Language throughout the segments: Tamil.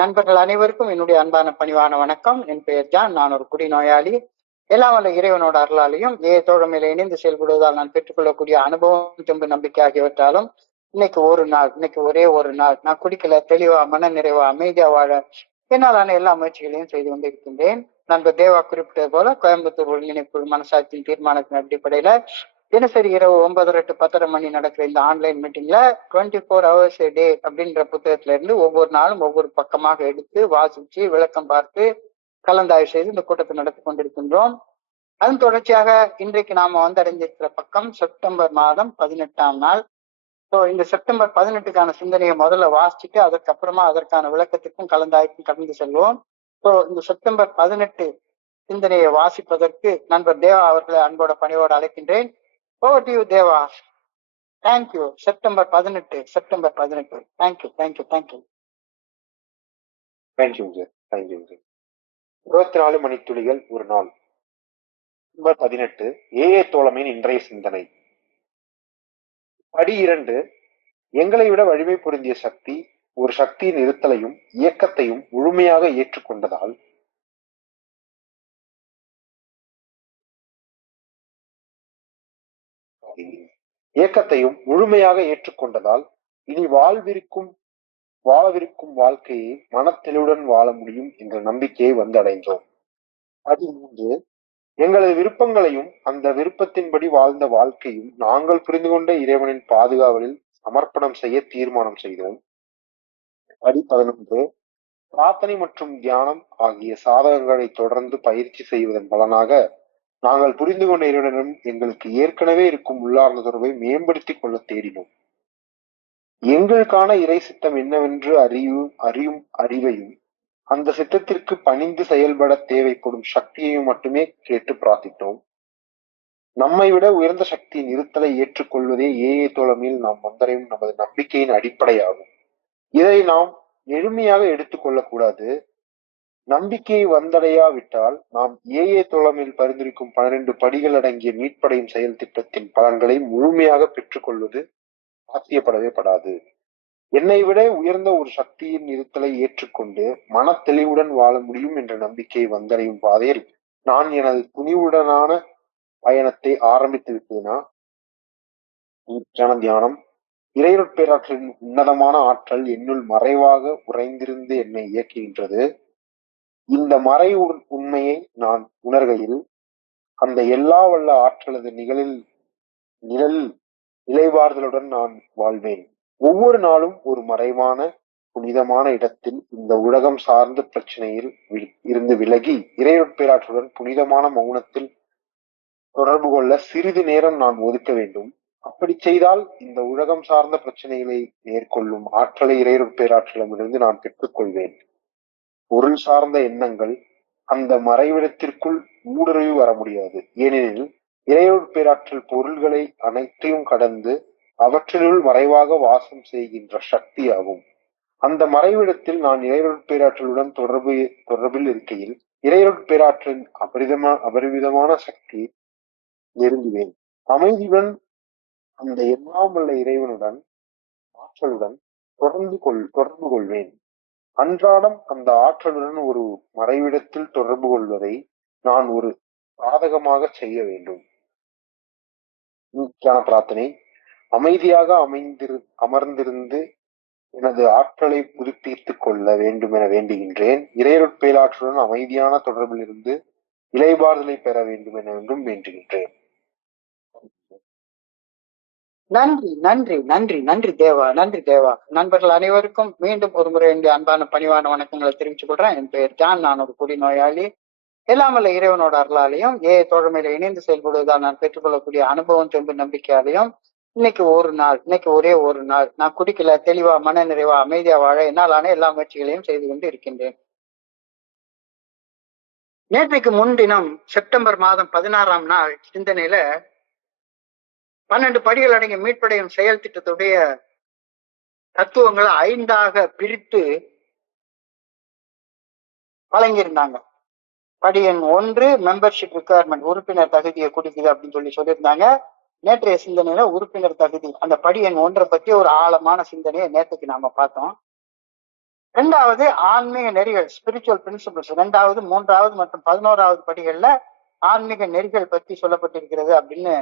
நண்பர்கள் அனைவருக்கும் என்னுடைய அன்பான பணிவான வணக்கம். என் பெயர் ஜான். நான் ஒரு குடிநோயாளி. எல்லாம் வல்ல இறைவனோட அருளாலையும் தோழமையில இணைந்து செயல்படுவதால் நான் பெற்றுக்கொள்ளக்கூடிய அனுபவம், தெம்பு, நம்பிக்கை ஆகியவற்றாலும் இன்னைக்கு ஒரே ஒரு நாள் நான் குடிக்கல, தெளிவா, மன நிறைவா, அமைதியா வாழ என்னாலான எல்லா முயற்சிகளையும் செய்து கொண்டிருக்கின்றேன். நண்பர் தேவா குறிப்பிட்டது போல கோயம்புத்தூர் ஒருங்கிணைப்பு மனசாட்சியின் தீர்மானத்தின் அடிப்படையில தினசரி இரவு 9:30 to 10:30 மணி நடக்கிற இந்த ஆன்லைன் மீட்டிங்ல 24 hours a day அப்படின்ற புத்தகத்துல இருந்து ஒவ்வொரு நாளும் ஒவ்வொரு பக்கமாக எடுத்து வாசிச்சு விளக்கம் பார்த்து கலந்தாய்வு செய்து இந்த கூட்டத்தை நடத்தி கொண்டிருக்கின்றோம். அதன் தொடர்ச்சியாக இன்றைக்கு நாம வந்தடைந்திருக்கிற பக்கம் செப்டம்பர் மாதம் 18ஆம் நாள். இந்த செப்டம்பர் 18க்கான சிந்தனையை முதல்ல வாசிச்சுட்டு அதற்கப்புறமா அதற்கான விளக்கத்துக்கும் கலந்தாய்வுக்கும் கடந்து செல்வோம். இந்த செப்டம்பர் 18 சிந்தனையை வாசிப்பதற்கு நண்பர் தேவா அவர்களை அன்போட பணியோடு அழைக்கின்றேன். Over to you, Deva. Thank you. September 18. Thank you. 24 மணித்துளிகள் ஒரு நாள். நம்பர் 18. ஏஏ தோழமையின் இன்றைய சிந்தனை. படி 2. எங்களை விட வலிமை பொருந்திய சக்தி ஒரு சக்தியின் இருத்தலையும் இயக்கத்தையும் முழுமையாக ஏற்றுக்கொண்டதால் இனி வாழவிருக்கும் வாழ்க்கையை மனத்தெளிவுடன் வாழ முடியும் என்ற நம்பிக்கையை வந்தடைந்தோம். அது 3. எங்களது விருப்பங்களையும் அந்த விருப்பத்தின்படி வாழ்ந்த வாழ்க்கையும் நாங்கள் புரிந்து கொண்ட இறைவனின் பாதுகாவலில் சமர்ப்பணம் செய்ய தீர்மானம் செய்தோம். படி 11. பிரார்த்தனை மற்றும் தியானம் ஆகிய சாதகங்களை தொடர்ந்து பயிற்சி செய்வதன் பலனாக நாங்கள் புரிந்து கொண்ட இறைவனிடம் எங்களுக்கு ஏற்கனவே இருக்கும் உள்ளார்ந்த தொடர்பை மேம்படுத்திக் கொள்ள தேடினோம். எங்களுக்கான இறை சித்தம் என்னவென்று அறியும் அறிவையும் அந்த சித்தத்திற்கு பணிந்து செயல்பட தேவைப்படும் சக்தியையும் மட்டுமே கேட்டு பிரார்த்தித்தோம். நம்மை விட உயர்ந்த சக்தியின் இருத்தலை ஏற்றுக்கொள்வதே ஏஏ தோழமையில் நாம் வந்தடையும் நமது நம்பிக்கையின் அடிப்படையாகும். இதை நாம் எளிமையாக எடுத்துக்கொள்ளக்கூடாது. நம்பிக்கையை வந்தடையாவிட்டால் நாம் ஏஏ தோழமையில் பரிந்துரைக்கும் 12 படிகள் அடங்கிய மீட்படையும் செயல் திட்டத்தின் பலன்களை முழுமையாக பெற்றுக்கொள்வது சாத்தியப்படவே படாது. என்னை விட உயர்ந்த ஒரு சக்தியின் இருத்தலை ஏற்றுக்கொண்டு மன தெளிவுடன் வாழ முடியும் என்ற நம்பிக்கையை வந்தடையும் பாதையில் நான் எனது துணிவுடனான பயணத்தை ஆரம்பித்து விட்டேனா? தியானம். இறைவற்பேராற்றலின் உன்னதமான ஆற்றல் என்னுள் மறைவாக உறைந்திருந்து என்னை இயக்குகின்றது. இந்த மறை உண்மையை நான் உணர்கையில் அந்த எல்லா வல்ல ஆற்றலது நிழல் நிலைவாறுதலுடன் நான் வாழ்வேன். ஒவ்வொரு நாளும் ஒரு மறைவான புனிதமான இடத்தில் இந்த உலகம் சார்ந்த பிரச்சனையில் இருந்து விலகி இறைவற்பேராற்றலுடன் புனிதமான மௌனத்தில் தொடர்பு கொள்ள சிறிது நேரம் நான் ஒதுக்க வேண்டும். அப்படி செய்தால் இந்த உலகம் சார்ந்த பிரச்சனைகளை மேற்கொள்ளும் ஆற்றலை இறைவற்பேராற்றலிடமிருந்து நான் பெற்றுக்கொள்வேன். பொருள் சார்ந்த எண்ணங்கள் அந்த மறைவிடத்திற்குள் ஊடுருவி வர முடியாது. ஏனெனில் இறைவற்பேராற்றல் பொருள்களை அனைத்தையும் கடந்து அவற்றினுள் மறைவாக வாசம் செய்கின்ற சக்தி ஆகும். அந்த மறைவிடத்தில் நான் இறைவற்பேராற்றலுடன் தொடர்பில் இருக்கையில் இறைவற்பேராற்றலின் அபரிவிதமான சக்தி நெருங்குவேன். அமைதியுடன் அந்த எல்லாம் வல்ல இறைவனுடன் ஆற்றலுடன் தொடர்பு கொள்வேன். அன்றாடம் அந்த ஆற்றலுடன் ஒரு மறைவிடத்தில் தொடர்பு கொள்வதை நான் ஒரு சாதகமாக செய்ய வேண்டும். முக்கியமான பிரார்த்தனை. அமைதியாக அமர்ந்திருந்து எனது ஆற்றலை புதுப்பித்துக் கொள்ள வேண்டும் என வேண்டுகின்றேன். இறைவற்பேராற்றலுடன் அமைதியான தொடர்பில் இருந்து இலைபாறுதலை பெற வேண்டும் என வேண்டுகின்றேன். நன்றி தேவா. நண்பர்கள் அனைவருக்கும் மீண்டும் ஒரு முறை என்னுடைய அன்பான பணிவான வணக்கங்களை தெரிவித்துக் கொள்றேன். என் பெயர் ஜான். நான் ஒரு குடிநோயாளி. எல்லாம் வல்ல இறைவனோட அருளாலையும் தோழமையில இணைந்து செயல்படுவதால் நான் பெற்றுக்கொள்ளக்கூடிய அனுபவம், தெம்பு, நம்பிக்கையாலையும் இன்னைக்கு ஒரே ஒரு நாள் நான் குடிக்கல, தெளிவா, மன நிறைவா, அமைதியா வாழ என்னாலான எல்லா முயற்சிகளையும் செய்து கொண்டு இருக்கின்றேன். நேற்றைக்கு முன்தினம் செப்டம்பர் மாதம் 16ஆம் நாள் சிந்தனையில 12 படிகள் அடங்கிய மீட்படையும் செயல் திட்டத்துடைய தத்துவங்களை 5ஆக பிரித்து வழங்கியிருந்தாங்க. படி எண் 1 மெம்பர்ஷிப் ரிக்குவயர்மெண்ட், உறுப்பினர் தகுதியை கொடுக்குது அப்படின்னு சொல்லியிருந்தாங்க. நேற்றைய சிந்தனையில உறுப்பினர் தகுதி, அந்த படி எண் 1 பத்தி ஒரு ஆழமான சிந்தனையை நேற்றுக்கு நாம பார்த்தோம். இரண்டாவது ஆன்மீக நெறிகள், ஸ்பிரிச்சுவல் பிரின்சிபிள்ஸ். இரண்டாவது, மூன்றாவது மற்றும் 11வது படிகள்ல ஆன்மீக நெறிகள் பற்றி சொல்லப்பட்டிருக்கிறது அப்படின்னு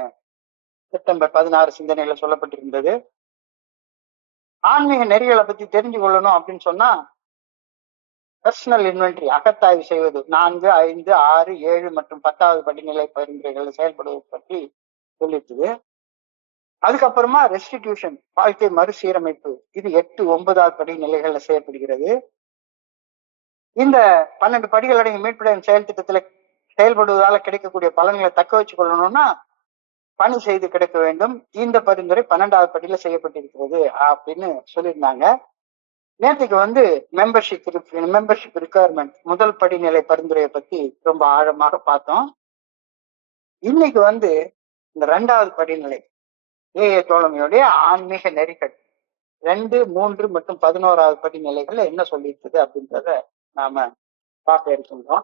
செப்டம்பர் 16 சிந்தனையில சொல்லப்பட்டிருந்தது. ஆன்மீக நெறிகளை பத்தி தெரிஞ்சு கொள்ளணும் அப்படின்னு சொன்னா பர்சனல் இன்வென்டரி, அகத்தாய்வு செய்வது, 4, 5, 6, 7 மற்றும் 10வது படிநிலை பரிந்துரைகள் செயல்படுவது பற்றி சொல்லிட்டுது. அதுக்கப்புறமா ரெஸ்டிடியூஷன், வாழ்க்கை மறுசீரமைப்பு, இது 8, 9வது படிநிலைகள்ல செய்யப்படுகிறது. இந்த 12 படிகளடையும் மீட்புடைய செயல் திட்டத்துல செயல்படுவதால கிடைக்கக்கூடிய பலன்களை தக்க வச்சுக் கொள்ளணும்னா பணி செய்து கிடைக்க வேண்டும். இந்த பரிந்துரை 12வது படியில செய்யப்பட்டிருக்கிறது அப்படின்னு சொல்லியிருந்தாங்க. நேற்றுக்கு மெம்பர்ஷிப் ரிக்குவயர்மெண்ட், முதல் படிநிலை பரிந்துரையை பத்தி ரொம்ப ஆழமாக பார்த்தோம். இன்னைக்கு இந்த 2வது படிநிலை ஏஏ தோழமையுடைய ஆன்மீக நெறிகள் 2, 3 மற்றும் 11வது படிநிலைகள்ல என்ன சொல்லியிருக்குது அப்படின்றத நாம பார்க்க இருக்கின்றோம்.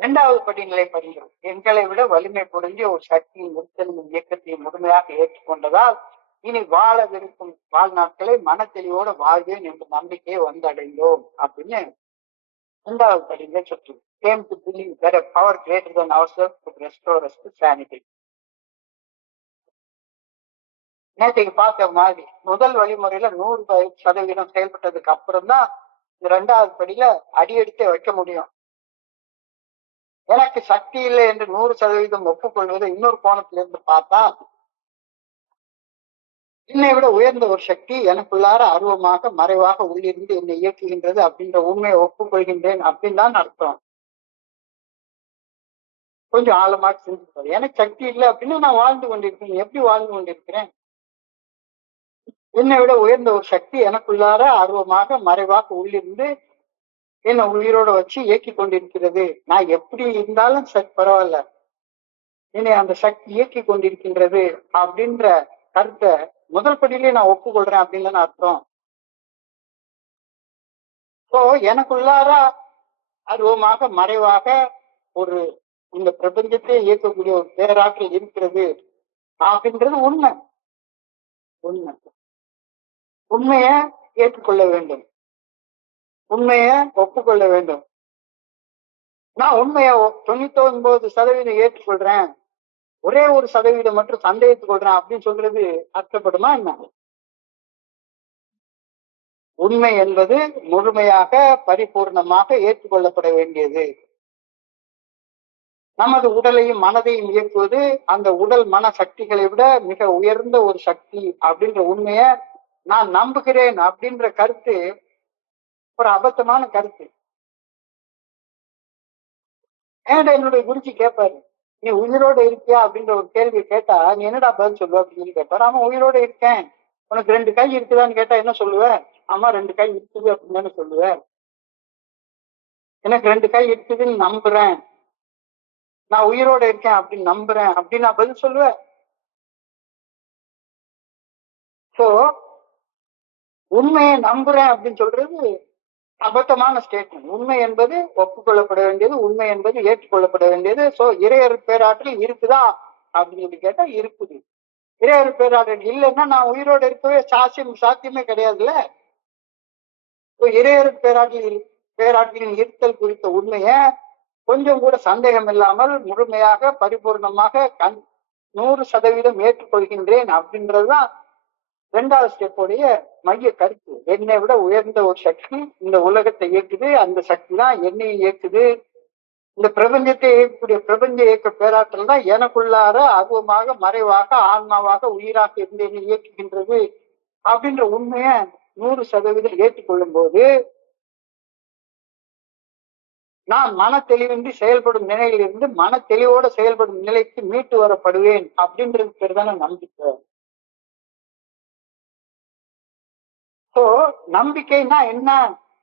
2வது படிநிலை பரிந்துரை, எங்களை விட வலிமை பொருந்திய ஒரு சக்தியின் முத்தலின் இயக்கத்தையும் முழுமையாக ஏற்றுக்கொண்டதால் இனி வாழவிருக்கும் வாழ்நாட்களை மனத்தெளிவோட வாழ்வேன் என்ற நம்பிக்கையை அடைந்தோம் அப்படின்னு 2வது படிநிலை சொல்றது. Came to believe that a power greater than ourselves could restore us to sanity. நேற்றைக்கு பார்த்த மாதிரி முதல் வழிமுறையில 100% செயல்பட்டதுக்கு அப்புறம் தான் இந்த 2வது படியில அடியெடுத்து வைக்க முடியும். எனக்கு சக்தி இல்லை என்று 100% ஒப்புக்கொள்வதை இன்னொரு கோணத்திலிருந்து பார்த்தா, என்னை விட உயர்ந்த ஒரு சக்தி எனக்குள்ளார அருவமாக மறைவாக உள்ளிருந்து என்னை இயக்குகின்றது அப்படின்ற உண்மையை ஒப்புக்கொள்கின்றேன் அப்படின்னு தான் அர்த்தம். கொஞ்சம் ஆழமாக சிந்திப்பாரு. எனக்கு சக்தி இல்லை அப்படின்னு நான் வாழ்ந்து கொண்டிருக்கேன். எப்படி வாழ்ந்து கொண்டிருக்கிறேன்? என்னை விட உயர்ந்த ஒரு சக்தி எனக்குள்ளார அருவமாக மறைவாக உள்ளிருந்து என்னை உயிரோட வச்சு இயக்கி கொண்டிருக்கிறது. நான் எப்படி இருந்தாலும் சரி பரவாயில்ல, என்னை அந்த சக்தி இயக்கி கொண்டிருக்கின்றது அப்படின்ற கருத்தை முதல் படியிலே நான் ஒப்புக்கொள்றேன் அப்படின்னு அர்த்தம். ஸோ எனக்குள்ளார அருவமாக மறைவாக ஒரு இந்த பிரபஞ்சத்தை இயக்கக்கூடிய ஒரு பேராற்றல் இருக்கிறது அப்படின்றது உண்மை. உண்மைய ஏற்றுக்கொள்ள வேண்டும், உண்மைய ஒப்புக்கொள்ள வேண்டும். நான் உண்மைய 99% ஏற்றுக்கொள்றேன், ஒரே 1% மட்டும் சந்தேகித்துக் கொள்றேன் அப்படின்னு சொல்றது அர்த்தப்படுமா என்ன? உண்மை என்பது முழுமையாக பரிபூர்ணமாக ஏற்றுக்கொள்ளப்பட வேண்டியது. நமது உடலையும் மனதையும் இயக்குவது அந்த உடல் மன சக்திகளை விட மிக உயர்ந்த ஒரு சக்தி அப்படின்ற உண்மைய நான் நம்புகிறேன் அப்படின்ற கருத்து ஒரு அபத்தமான கருத்து. என்னுடைய குருஜி கேட்பாரு, நீ உயிரோட இருக்கியா அப்படின்ற ஒரு கேள்வி கேட்டா நீ என்னடா பதில் சொல்லுவ அப்படின்னு கேட்பாரு. ஆமா உயிரோட இருக்கேன். உனக்கு 2 கை இருக்குதான்னு கேட்டா என்ன சொல்லுவ? ஆமா 2 கை இருக்குது அப்படின்னு சொல்லுவேன். எனக்கு 2 கை இருக்குதுன்னு நம்புறேன், நான் உயிரோட இருக்கேன் அப்படின்னு நம்புறேன் அப்படின்னு நான் பதில் சொல்லுவேன். சோ உண்மையை நம்புறேன் அப்படின்னு சொல்றது அபத்தமான ஸ்டேட்மெண்ட். உண்மை என்பது ஒப்புக்கொள்ளப்பட வேண்டியது, உண்மை என்பது ஏற்றுக்கொள்ளப்பட வேண்டியது. சோ இறையர் பேராற்றல் இருக்குதா அப்படின்னு சொல்லி கேட்டா இருக்குது. இறையர் பேராற்றல் இல்லைன்னா நான் உயிரோட இருக்கவே சாத்தியமே கிடையாதுல்ல. இறையர் பேராற்றலின் இருத்தல் குறித்த உண்மைய கொஞ்சம் கூட சந்தேகம் இல்லாமல் முழுமையாக பரிபூர்ணமாக 100% ஏற்றுக்கொள்கின்றேன் அப்படின்றதுதான் 2வது ஸ்டெப்போடைய மைய கருத்து. என்னை விட உயர்ந்த ஒரு சக்தி இந்த உலகத்தை இயக்குது, அந்த சக்தி தான் என்னை இயக்குது. இந்த பிரபஞ்சத்தை இயக்கக்கூடிய பிரபஞ்ச இயக்க பேராற்றல் தான் எனக்குள்ளார அருவமாக மறைவாக ஆன்மாவாக உயிராக இருந்து என்னை இயக்குகின்றது அப்படின்ற உண்மைய 100% ஏற்றுக்கொள்ளும் போது நான் மன தெளிவின்றி செயல்படும் நிலையிலிருந்து மன தெளிவோட செயல்படும் நிலைக்கு மீட்டு வரப்படுவேன் அப்படின்றது பேர் தானே நம்பிக்கை. சோ நம்பிக்கைன்னா என்ன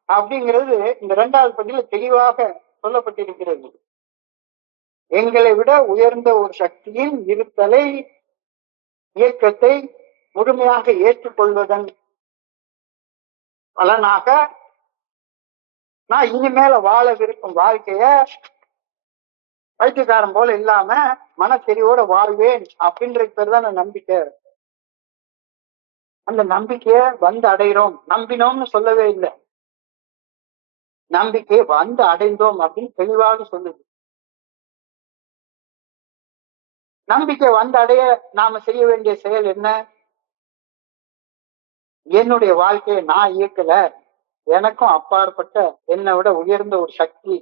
அப்படிங்கிறது இந்த 2வது படியில தெளிவாக சொல்லப்பட்டிருக்கிறது. எங்களை விட உயர்ந்த ஒரு சக்தியின் இருத்தலை இயக்கத்தை முழுமையாக ஏற்றுக்கொள்வதன் பலனாக நான் இனிமேல வாழவிருக்கும் வாழ்க்கைய பைத்தியக்காரன் போல இல்லாம மனத்தெளிவோட வாழ்வேன் அப்படின்றது பேர் தான் நம்பிக்கை. அந்த நம்பிக்கைய வந்து அடைகிறோம். நம்பினோம்னு சொல்லவே இல்லை, நம்பிக்கையை வந்து அடைந்தோம் அப்படின்னு தெளிவாக சொல்லுது. நம்பிக்கை வந்து அடைய நாம செய்ய வேண்டிய செயல் என்ன? என்னுடைய வாழ்க்கையை நான் இயக்கல, எனக்கும் அப்பாற்பட்ட என்னை விட உயர்ந்த ஒரு சக்தி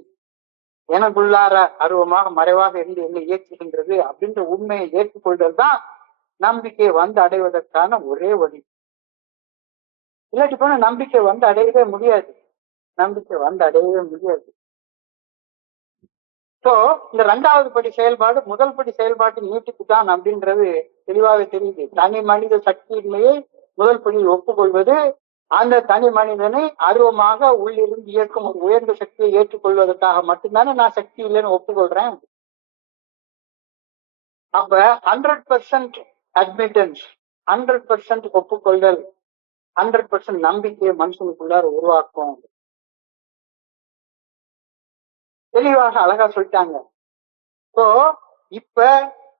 எனக்குள்ளார அருவமாக மறைவாக இருந்து என்னை இயக்குகின்றது அப்படின்ற உண்மையை ஏற்றுக்கொள்வது தான் நம்பிக்கையை வந்து அடைவதற்கான ஒரே வழி. இல்லாட்டி போன நம்பிக்கை வந்து அடையவே முடியாது, நம்பிக்கை வந்து அடையவே முடியாது. சோ இந்த 2வது படி செயல்பாடு முதல் படி செயல்பாட்டின் நீட்டிப்பு தான் அப்படின்றது தெளிவாக தெரியுது. தனி மனித சக்தியின்மையை முதல் படியில் ஒப்புக்கொள்வது, அந்த தனி மனிதனை அருவமாக உள்ளிருந்து இயக்கும் ஒரு உயர்ந்த சக்தியை ஏற்றுக்கொள்வதற்காக மட்டும்தானே நான் சக்தி இல்லைன்னு ஒப்புக்கொள்றேன். அப்ப 100% அட்மிட்டன்ஸ், 100% ஒப்புக்கொள்தல், 100% நம்பிக்கையை மனுஷனுக்குள்ளார உருவாக்கும். தெளிவாக அழகா சொல்லிட்டாங்க. சோ இப்ப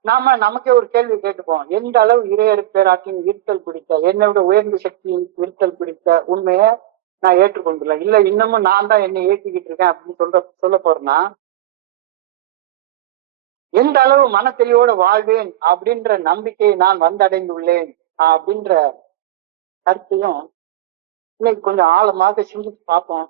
நாம நமக்கே ஒரு கேள்வி கேட்டுப்போம், எந்த அளவு இறையர் பேராட்டின் இருத்தல் பிடித்த என்னோட உயர்ந்த சக்தியின் இருத்தல் பிடித்த உண்மையை நான் ஏற்றுக்கொண்டுள்ள, இல்ல இன்னமும் நான் தான் என்னை ஏற்றிக்கிட்டு இருக்கேன் அப்படின்னு சொல்ல போறேன்னா, எந்த அளவு மன தெளிவோட வாழ்வேன் அப்படின்ற நம்பிக்கையை நான் வந்தடைந்துள்ளேன் அப்படின்ற கருத்தையும் இன்னைக்கு கொஞ்சம் ஆழமாக சிந்திச்சு பார்ப்போம்.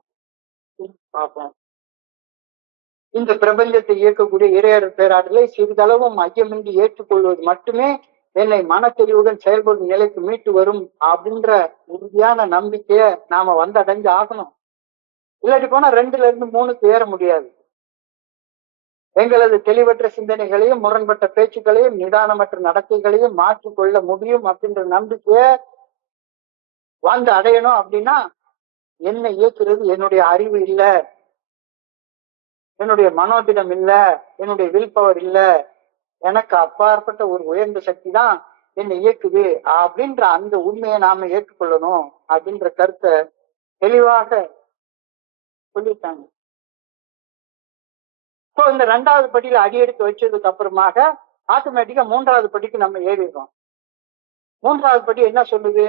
இந்த பிரபஞ்சத்தை இயக்கக்கூடிய இறையர் பேராற்றலை சிறிதளவும் ஐயமின்றி ஏற்றுக்கொள்வது மட்டுமே என்னை மன தெளிவுடன் செயல்படும் நிலைக்கு மீட்டு வரும் அப்படின்ற உறுதியான நம்பிக்கைய நாம அடைஞ்சு ஆகணும். இல்லாட்டி போனா 2ல இருந்து 3க்கு ஏற முடியாது. எங்களது தெளிவற்ற சிந்தனைகளையும் முரண்பட்ட பேச்சுக்களையும் நிதானமற்ற நடத்தைகளையும் மாற்றிக்கொள்ள முடியும் அப்படின்ற நம்பிக்கைய அடையணும். அப்படின்னா என்னை இயக்குறது என்னுடைய அறிவு இல்ல, என்னுடைய மனோதிடம் இல்ல, என்னுடைய வில் பவர் இல்ல, எனக்கு அப்பாற்பட்ட ஒரு உயர்ந்த சக்தி தான் என்னை இயக்குது அப்படின்ற அந்த உண்மையை நாம ஏற்றுக்கொள்ளணும் அப்படின்ற கருத்தை தெளிவாக சொல்லிட்டாங்க. ஸோ இந்த 2வது படியில அடியெடுத்து வச்சதுக்கு அப்புறமாக ஆட்டோமேட்டிக்கா 3வது படிக்கு நம்ம ஏறிடுறோம். 3வது படி என்ன சொல்லுது?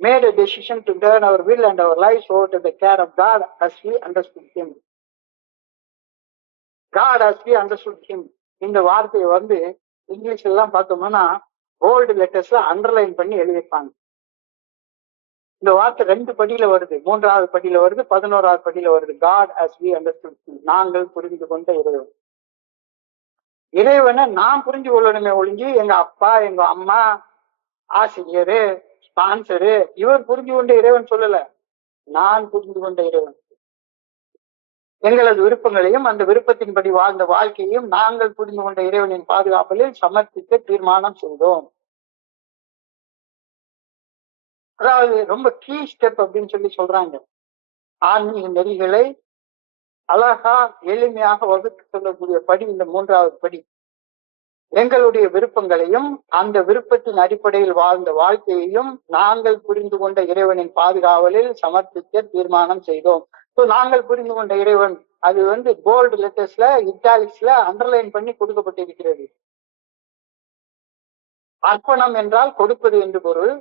made a decision to turn our will and our lives over to the care of God as we understood him. God as we understood him. இந்த வார்த்தையை இங்கிலீஷ்ல எல்லாம் பார்த்தோம்னா போல்டு லெட்டர்ஸ்ல அண்டர்லைன் பண்ணி எழுதியிருப்பாங்க. இந்த வார்த்தை 2 படியில வருது, 3வது படியில வருது, 11வது படியில வருது. God as we understood him. நாங்கள் புரிந்து கொண்ட இறைவன். இறைவனை நான் புரிஞ்சு கொள்ளணுமே ஒழிஞ்சு எங்க அப்பா, எங்க அம்மா, ஆசிரியரு, ஸ்பான்சரு இவர் புரிஞ்சு கொண்ட இறைவன் சொல்லல, நான் புரிந்து கொண்ட இறைவன். எங்களது விருப்பங்களையும் அந்த விருப்பத்தின்படி வாழ்ந்த வாழ்க்கையையும் நாங்கள் புரிந்து கொண்ட இறைவனின் பாதுகாப்பில் சமர்ப்பிக்க தீர்மானம் செய்தோம். அதாவது ரொம்ப கீ ஸ்டெப் அப்படின்னு சொல்றாங்க. ஆன்மீக நெறிகளை அழகா எளிமையாக வகுத்து சொல்லக்கூடிய படி இந்த 3வது படி. எங்களுடைய விருப்பங்களையும் அந்த விருப்பத்தின் அடிப்படையில் வாழ்ந்த வாழ்க்கையையும் நாங்கள் புரிந்து கொண்ட இறைவனின் பாதுகாவலில் சமர்ப்பிக்க தீர்மானம் செய்தோம். நாங்கள் புரிந்து கொண்ட இறைவன் அது போல்டு லெட்டர்ஸ்ல இட்டாலிக்ஸ்ல அண்டர்லைன் பண்ணி கொடுக்கப்பட்டிருக்கிறது. அர்ப்பணம் என்றால் கொடுப்பது என்று பொருள்,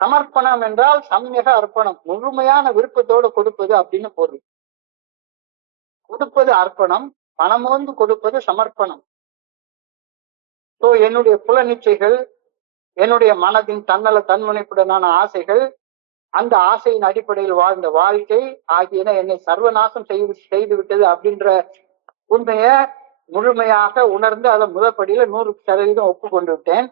சமர்ப்பணம் என்றால் சம்யக அர்ப்பணம், முழுமையான விருப்பத்தோடு கொடுப்பது அப்படின்னு பொருள். கொடுப்பது அர்ப்பணம், பணமோந்து கொடுப்பது சமர்ப்பணம். என்னுடைய புலனிச்சைகள், என்னுடைய மனதின் தன்முனைப்புடனான ஆசைகள், அந்த ஆசையின் அடிப்படையில் வாழ்ந்த வாழ்க்கை ஆகியன என்னை சர்வநாசம் செய்து விட்டது அப்படின்ற உண்மைய முழுமையாக உணர்ந்து அதை முதல் படியில 100% ஒப்புக்கொண்டு விட்டேன்.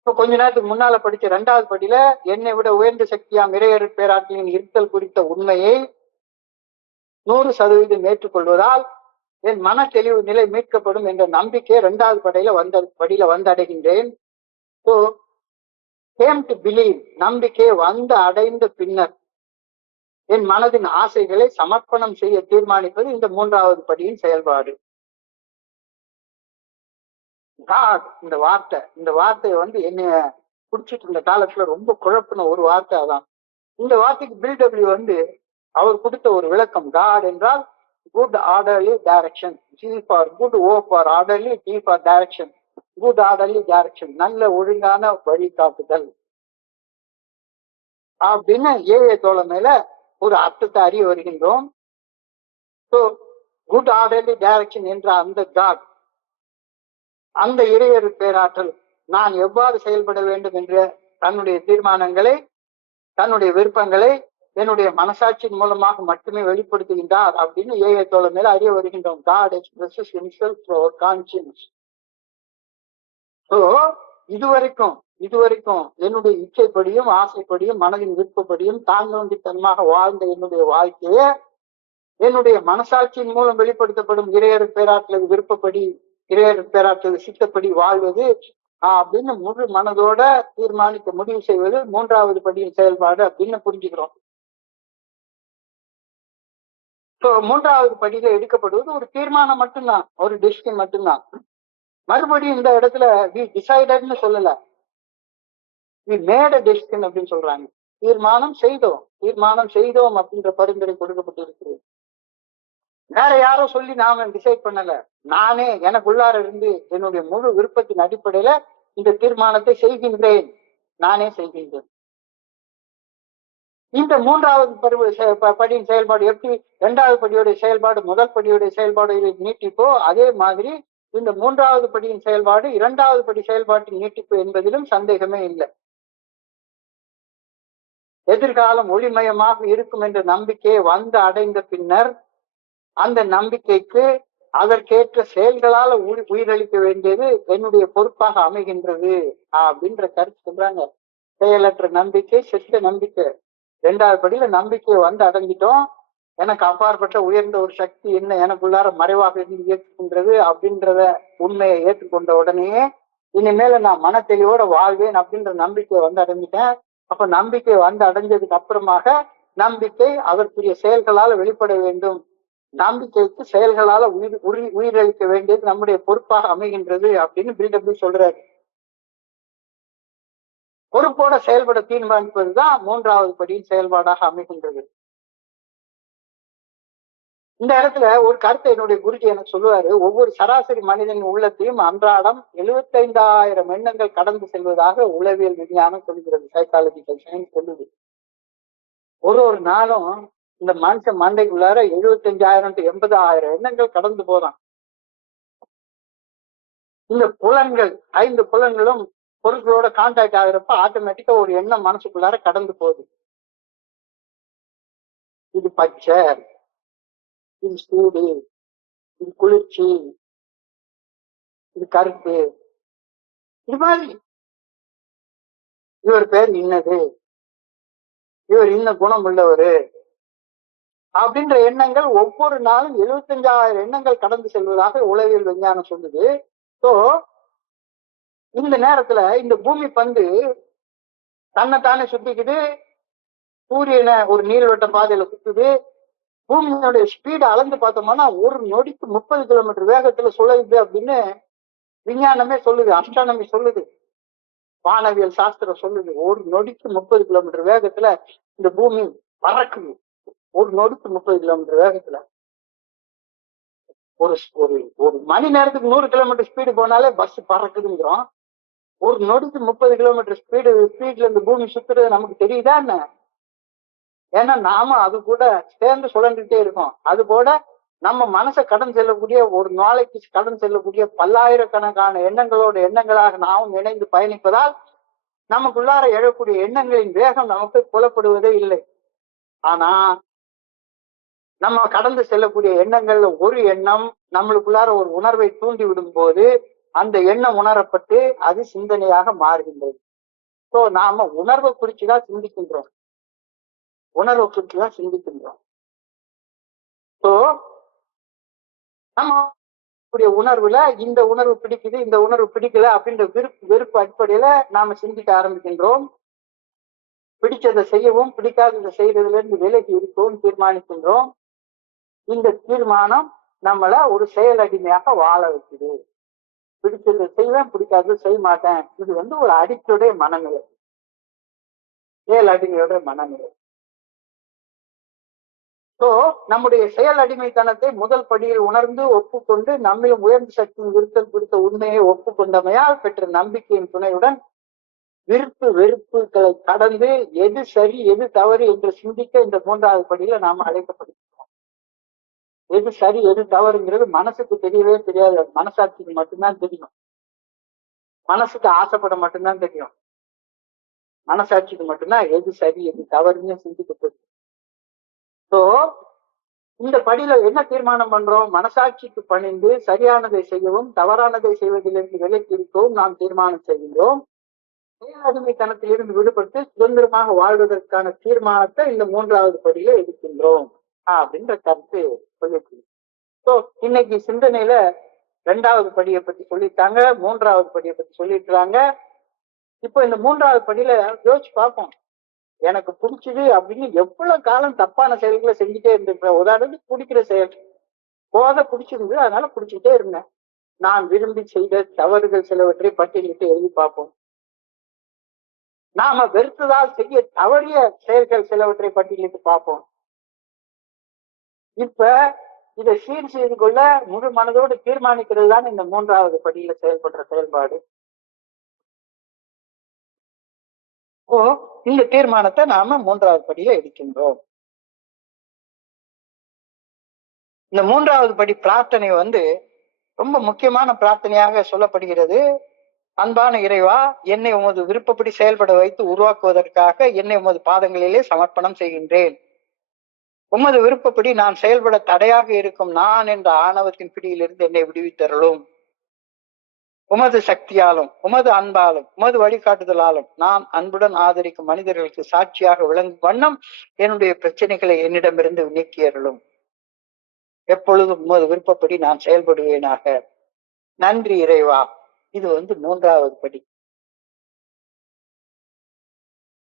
இப்ப கொஞ்ச நேரத்துக்கு முன்னால படிச்ச 2வது படியில என்னை விட உயர்ந்த சக்தியாம் இறையர் பேராற்றலின் இருத்தல் குறித்த உண்மையை 100% ஏற்றுக்கொள்வதால் என் மன தெளிவு நிலை மீட்கப்படும் என்ற நம்பிக்கை 2வது படியில அடைகின்றேன். நம்பிக்கை அடைந்த பின்னர் என் மனதின் ஆசைகளை சமர்ப்பணம் செய்ய தீர்மானிப்பது இந்த 3வது படியின் செயல்பாடு. இந்த வார்த்தையை என்னைய குடிச்சிட்டு இருந்த காலத்துல ரொம்ப குழப்பின ஒரு வார்த்தை அதான். இந்த வார்த்தைக்கு பில்டபிள்யூ அவர் கொடுத்த ஒரு விளக்கம். காட் என்றால் good orderly direction, G for good, O for orderly, D for direction. Good orderly direction, நல்ல ஒழுங்கான வழிகாட்டுதல் அப்படின்னு ஏழை தோழ மேல ஒரு அர்த்தத்தை அறிய வருகின்றோம். குட் ஆர்டர்லி டைரக்ஷன் என்ற அந்த காட், அந்த இறையரு பேராற்றல் நான் எவ்வாறு செயல்பட வேண்டும் என்ற தன்னுடைய தீர்மானங்களை, தன்னுடைய விருப்பங்களை என்னுடைய மனசாட்சியின் மூலமாக மட்டுமே வெளிப்படுத்துகின்றார் அப்படின்னு ஏழை தோழ மேல அறிய வருகின்றோம். God expresses himself through our conscience. இதுவரைக்கும் என்னுடைய இச்சைப்படியும் ஆசைப்படியும் மனதின் விருப்பப்படியும் தாழ்ந்தோண்டித்தனமாக வாழ்ந்த என்னுடைய வாழ்க்கையை என்னுடைய மனசாட்சியின் மூலம் வெளிப்படுத்தப்படும் இறையரு பேராற்றல் விருப்பப்படி, இறையரு பேராற்றல் சித்தப்படி வாழ்வது அப்படின்னு முழு மனதோட தீர்மானிக்க முடிவு செய்வது மூன்றாவது படியின் செயல்பாடு அப்படின்னு புரிஞ்சுக்கிறோம். மூன்றாவது படியில எடுக்கப்படுவது ஒரு தீர்மானம் மட்டும்தான், ஒரு டிசிஷன் மட்டும்தான். மறுபடியும் இந்த இடத்துல வி டிசைடட்னு சொல்லல, வி மேட் அ டெசிஷன் அப்படின்னு சொல்றாங்க. தீர்மானம் செய்தோம் அப்படின்ற பரிந்துரை கொடுக்கப்பட்டிருக்கிறது. வேற யாரோ சொல்லி நாம டிசைட் பண்ணல, நானே எனக்குள்ளார இருந்து என்னுடைய முழு விருப்பத்தின் அடிப்படையில இந்த தீர்மானத்தை செய்கின்றேன், நானே செய்கின்றேன். இந்த மூன்றாவது படியின் செயல்பாடு எப்படி இரண்டாவது படியுடைய செயல்பாடு முதல் படியுடைய செயல்பாடு நீட்டிப்போ, அதே மாதிரி இந்த மூன்றாவது படியின் செயல்பாடு இரண்டாவது படி செயல்பாட்டின் நீட்டிப்பு என்பதிலும் சந்தேகமே இல்லை. எதிர்காலம் ஒளிமயமாக இருக்கும் என்ற நம்பிக்கையை வந்து அடைந்த பின்னர் அந்த நம்பிக்கைக்கு அதற்கேற்ற செயல்களால உயிரளிக்க வேண்டியது என்னுடைய பொறுப்பாக அமைகின்றது அப்படின்ற கருத்து சொல்றாங்க. செயலற்ற நம்பிக்கை செத்த நம்பிக்கை. இரண்டாவது படியில நம்பிக்கையை வந்து அடைஞ்சிட்டோம், எனக்கு அப்பாற்பட்ட உயர்ந்த ஒரு சக்தி என்ன எனக்குள்ளார மறைவாக இருந்து இயக்குகின்றது அப்படின்றத உண்மையை ஏற்றுக்கொண்ட உடனே இனிமேல நான் மன தெளிவோட வாழ்வேன் அப்படின்ற நம்பிக்கையை வந்து அடைஞ்சிட்டேன். அப்ப நம்பிக்கை வந்து அடைஞ்சதுக்கு அப்புறமாக நம்பிக்கை அதற்குரிய செயல்களால வெளிப்பட வேண்டும், நம்பிக்கைக்கு செயல்களால உயிரளிக்க வேண்டியது நம்முடைய பொறுப்பாக அமைகின்றது அப்படின்னு பில்டபிள் சொல்றாரு. பொறுப்போட செயல்பட தீர்மானிப்பதுதான் மூன்றாவது படியின் செயல்பாடாக அமைகின்றது. இந்த இடத்துல ஒரு கருத்தை என்னுடைய குருஜி எனக்கு சொல்லுவாரு, ஒவ்வொரு சராசரி மனிதனின் உள்ளத்தையும் அன்றாடம் 75,000 எண்ணங்கள் கடந்து செல்வதாக உளவியல் விஞ்ஞானம் சொல்லுகிறது, சைக்காலஜிக்கல் சயின்ஸ் சொல்லுது. ஒரு நாளும் இந்த மனுஷன் மண்டைக்குள்ளார 75,000 to 80,000 எண்ணங்கள் கடந்து போறான். இந்த புலன்கள் 5 புலன்களும் பொருட்களோட கான்டாக்ட் ஆகுறப்ப ஆட்டோமேட்டிக்கா ஒரு எண்ணம் மனசுக்குள்ளார கடந்து போகுது. இது பச்சை, இது சூடு, இது குளிர்ச்சி, இது கருப்பு, இது மாதிரி இவர் பேர் இன்னது, இவர் இன்ன குணம் உள்ளவரு அப்படின்ற எண்ணங்கள் ஒவ்வொரு நாளும் 75,000 எண்ணங்கள் கடந்து செல்வதாக உளவியல் விஞ்ஞானம் சொல்லுது. சோ இந்த நேரத்துல இந்த பூமி பந்து தன்னைத்தானே சுத்திக்குது, சூரியனை ஒரு நீள்வட்ட பாதையில சுத்துது. பூமியோடைய ஸ்பீடை அளந்து பார்த்தோம்னா ஒரு நொடிக்கு 30 கிலோமீட்டர் வேகத்துல சுழலுது அப்படின்னு விஞ்ஞானமே சொல்லுது, அஸ்ட்ரானமி சொல்லுது, வானவியல் சாஸ்திரம் சொல்லுது. ஒரு நொடிக்கு 30 கிலோமீட்டர் வேகத்துல இந்த பூமி பறக்குது. ஒரு நொடிக்கு 30 கிலோமீட்டர் வேகத்துல. ஒரு ஒரு மணி நேரத்துக்கு 100 கிலோமீட்டர் ஸ்பீடு போனாலே பஸ் பறக்குதுங்கிறோம். ஒரு நொடிக்கு 30 கிலோமீட்டர் ஸ்பீட்ல இந்த பூமி சுத்துறது நமக்கு தெரியுதா என்ன? ஏன்னா நாம அது கூட சேர்ந்து சுழந்துட்டே இருக்கோம். அது கூட நம்ம மனசை கடந்து செல்லக்கூடிய, ஒரு நாளைக்கு கடந்து செல்லக்கூடிய பல்லாயிரக்கணக்கான எண்ணங்களாக நாமும் இணைந்து பயணிப்பதால் நமக்குள்ளார எழக்கூடிய எண்ணங்களின் வேகம் நமக்கு புலப்படுவதே இல்லை. ஆனா நம்ம கடந்து செல்லக்கூடிய எண்ணங்கள்ல ஒரு எண்ணம் நம்மளுக்குள்ளார ஒரு உணர்வை தூண்டி விடும் போது அந்த எண்ணம் உணரப்பட்டு அது சிந்தனையாக மாறுகின்றது. சோ நாம உணர்வை குறிச்சுதான் சிந்திக்கின்றோம். சோ நம்ம உணர்வுல இந்த உணர்வு பிடிக்குது, இந்த உணர்வு பிடிக்கல அப்படின்ற வெறுப்பு அடிப்படையில நாம சிந்திக்க ஆரம்பிக்கின்றோம். பிடிச்சதை செய்யவும் பிடிக்காததை செய்யறதுல இருந்து விலகி இருக்கவும் தீர்மானிக்கின்றோம். இந்த தீர்மானம் நம்மள ஒரு செயல் அடிமையாக வாழ வைக்குது. பிடிச்சதை செய்வேன், பிடிக்காதது செய்ய மாட்டேன். இது ஒரு அடிக்டுடைய மனநிலை, செயல் அடிமையோட மனநிலை. சோ நம்முடைய செயல் அடிமைத்தனத்தை முதல் படியில் உணர்ந்து ஒப்புக்கொண்டு நம்மிலும் உயர்ந்த சக்தியின் விருத்தல் குறித்த உண்மையை ஒப்புக்கொண்டமையால் பெற்ற நம்பிக்கையின் துணையுடன் விருப்பு வெறுப்புகளை கடந்து எது சரி எது தவறு என்று சிந்திக்க இந்த மூன்றாவது படியில நாம அழைக்கப்படுகிறோம். எது சரி எது தவறுங்கிறது மனசுக்கு தெரியவே தெரியாது, மனசாட்சிக்கு மட்டும்தான் தெரியும். மனசுக்கு ஆசைப்பட மட்டும்தான் தெரியும். மனசாட்சிக்கு மட்டும்தான் எது சரி எது தவறுன்னு சிந்திக்க தெரியும். சோ இந்த படியில என்ன தீர்மானம் பண்றோம்? மனசாட்சிக்கு பணிந்து சரியானதை செய்யவும் தவறானதை செய்வதிலிருந்து விலக்கி இருக்கவும் நாம் தீர்மானம் செய்கின்றோம். செயலடிமைத்தனத்திலிருந்து விடுபட்டு சுதந்திரமாக வாழ்வதற்கான தீர்மானத்தை இந்த மூன்றாவது படியில எடுக்கின்றோம் அப்படின்ற கருத்து சொல்லிட்டு. சோ இன்னைக்கு சிந்தனையில 2வது படியை பத்தி சொல்லிட்டாங்க, 3வது படியை பத்தி சொல்லிட்டுறாங்க. இப்போ இந்த 3வது படியில யோசிச்சு பார்ப்போம். எனக்கு பிடிச்சது அப்படின்னு எவ்வளவு காலம் தப்பான செயல்களை செஞ்சுட்டே இருந்திருப்பேன். உதாரணத்துக்கு பிடிக்கிற செயல், போத பிடிச்சிருந்து அதனால பிடிச்சிட்டே இருந்தேன். நான் விரும்பி செய்த தவறுகள் சிலவற்றை பட்டியலிட்டு எழுதி பார்ப்போம். நாம வெறுத்ததால் செய்ய தவறிய செயல்கள் சிலவற்றை பட்டியலிட்டு பார்ப்போம். இப்ப இதை சீர் செய்து கொள்ள முழு மனதோடு தீர்மானிக்கிறது தான் இந்த 3வது படியில செயல்படுற செயல்பாடு. இந்த தீர்மானத்தை நாம 3வது படியில எடுக்கின்றோம். இந்த 3வது படி பிரார்த்தனை ரொம்ப முக்கியமான பிரார்த்தனையாக சொல்லப்படுகிறது. அன்பான இறைவா, என்னை உமது விருப்பப்படி செயல்பட வைத்து உருவாக்குவதற்காக என்னை உமது பாதங்களிலே சமர்ப்பணம் செய்கின்றேன். உமது விருப்பப்படி நான் செயல்பட தடையாக இருக்கும் நான் என்ற ஆணவத்தின் பிடியிலிருந்து என்னை விடுவித்தருளும். உமது சக்தியாலும் உமது அன்பாலும் உமது வழிகாட்டுதலாலும் நான் அன்புடன் ஆதரிக்கும் மனிதர்களுக்கு சாட்சியாக விளங்கும் வண்ணம் என்னுடைய பிரச்சனைகளை என்னிடமிருந்து நீக்கியருளும். எப்பொழுதும் உமது விருப்பப்படி நான் செயல்படுவேனாக. நன்றி இறைவா. இது 3வது படி.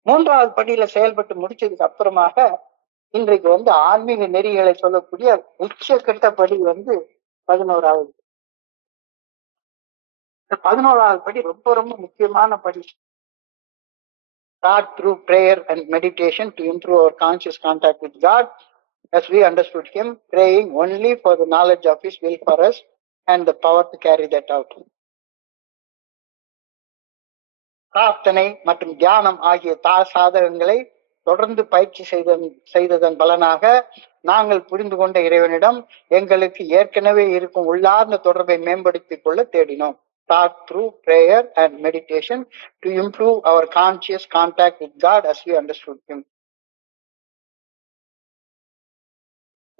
3வது படியில செயல்பட்டு முடிச்சதுக்கு அப்புறமாக இன்றைக்கு ஆன்மீக நெறிகளை சொல்லக்கூடிய உச்சக்கட்ட படி 11வது. 11வது படி ரொம்ப ரொம்ப முக்கியமான படி. God through prayer and meditation to improve our conscious contact with God as we understood him, praying only for the knowledge of his will for us and the power to carry that out. பிரார்த்தனை மற்றும் தியானம் ஆகிய சாதகங்களை தொடர்ந்து பயிற்சி செய்ததன் பலனாக நாங்கள் புரிந்து கொண்ட இறைவனிடம் எங்களுக்கு ஏற்கனவே இருக்கும் உள்ளார்ந்த தொடர்பை மேம்படுத்திக் கொள்ள தேடினோம். Thought through prayer and meditation to improve our conscious contact with God as we understood him.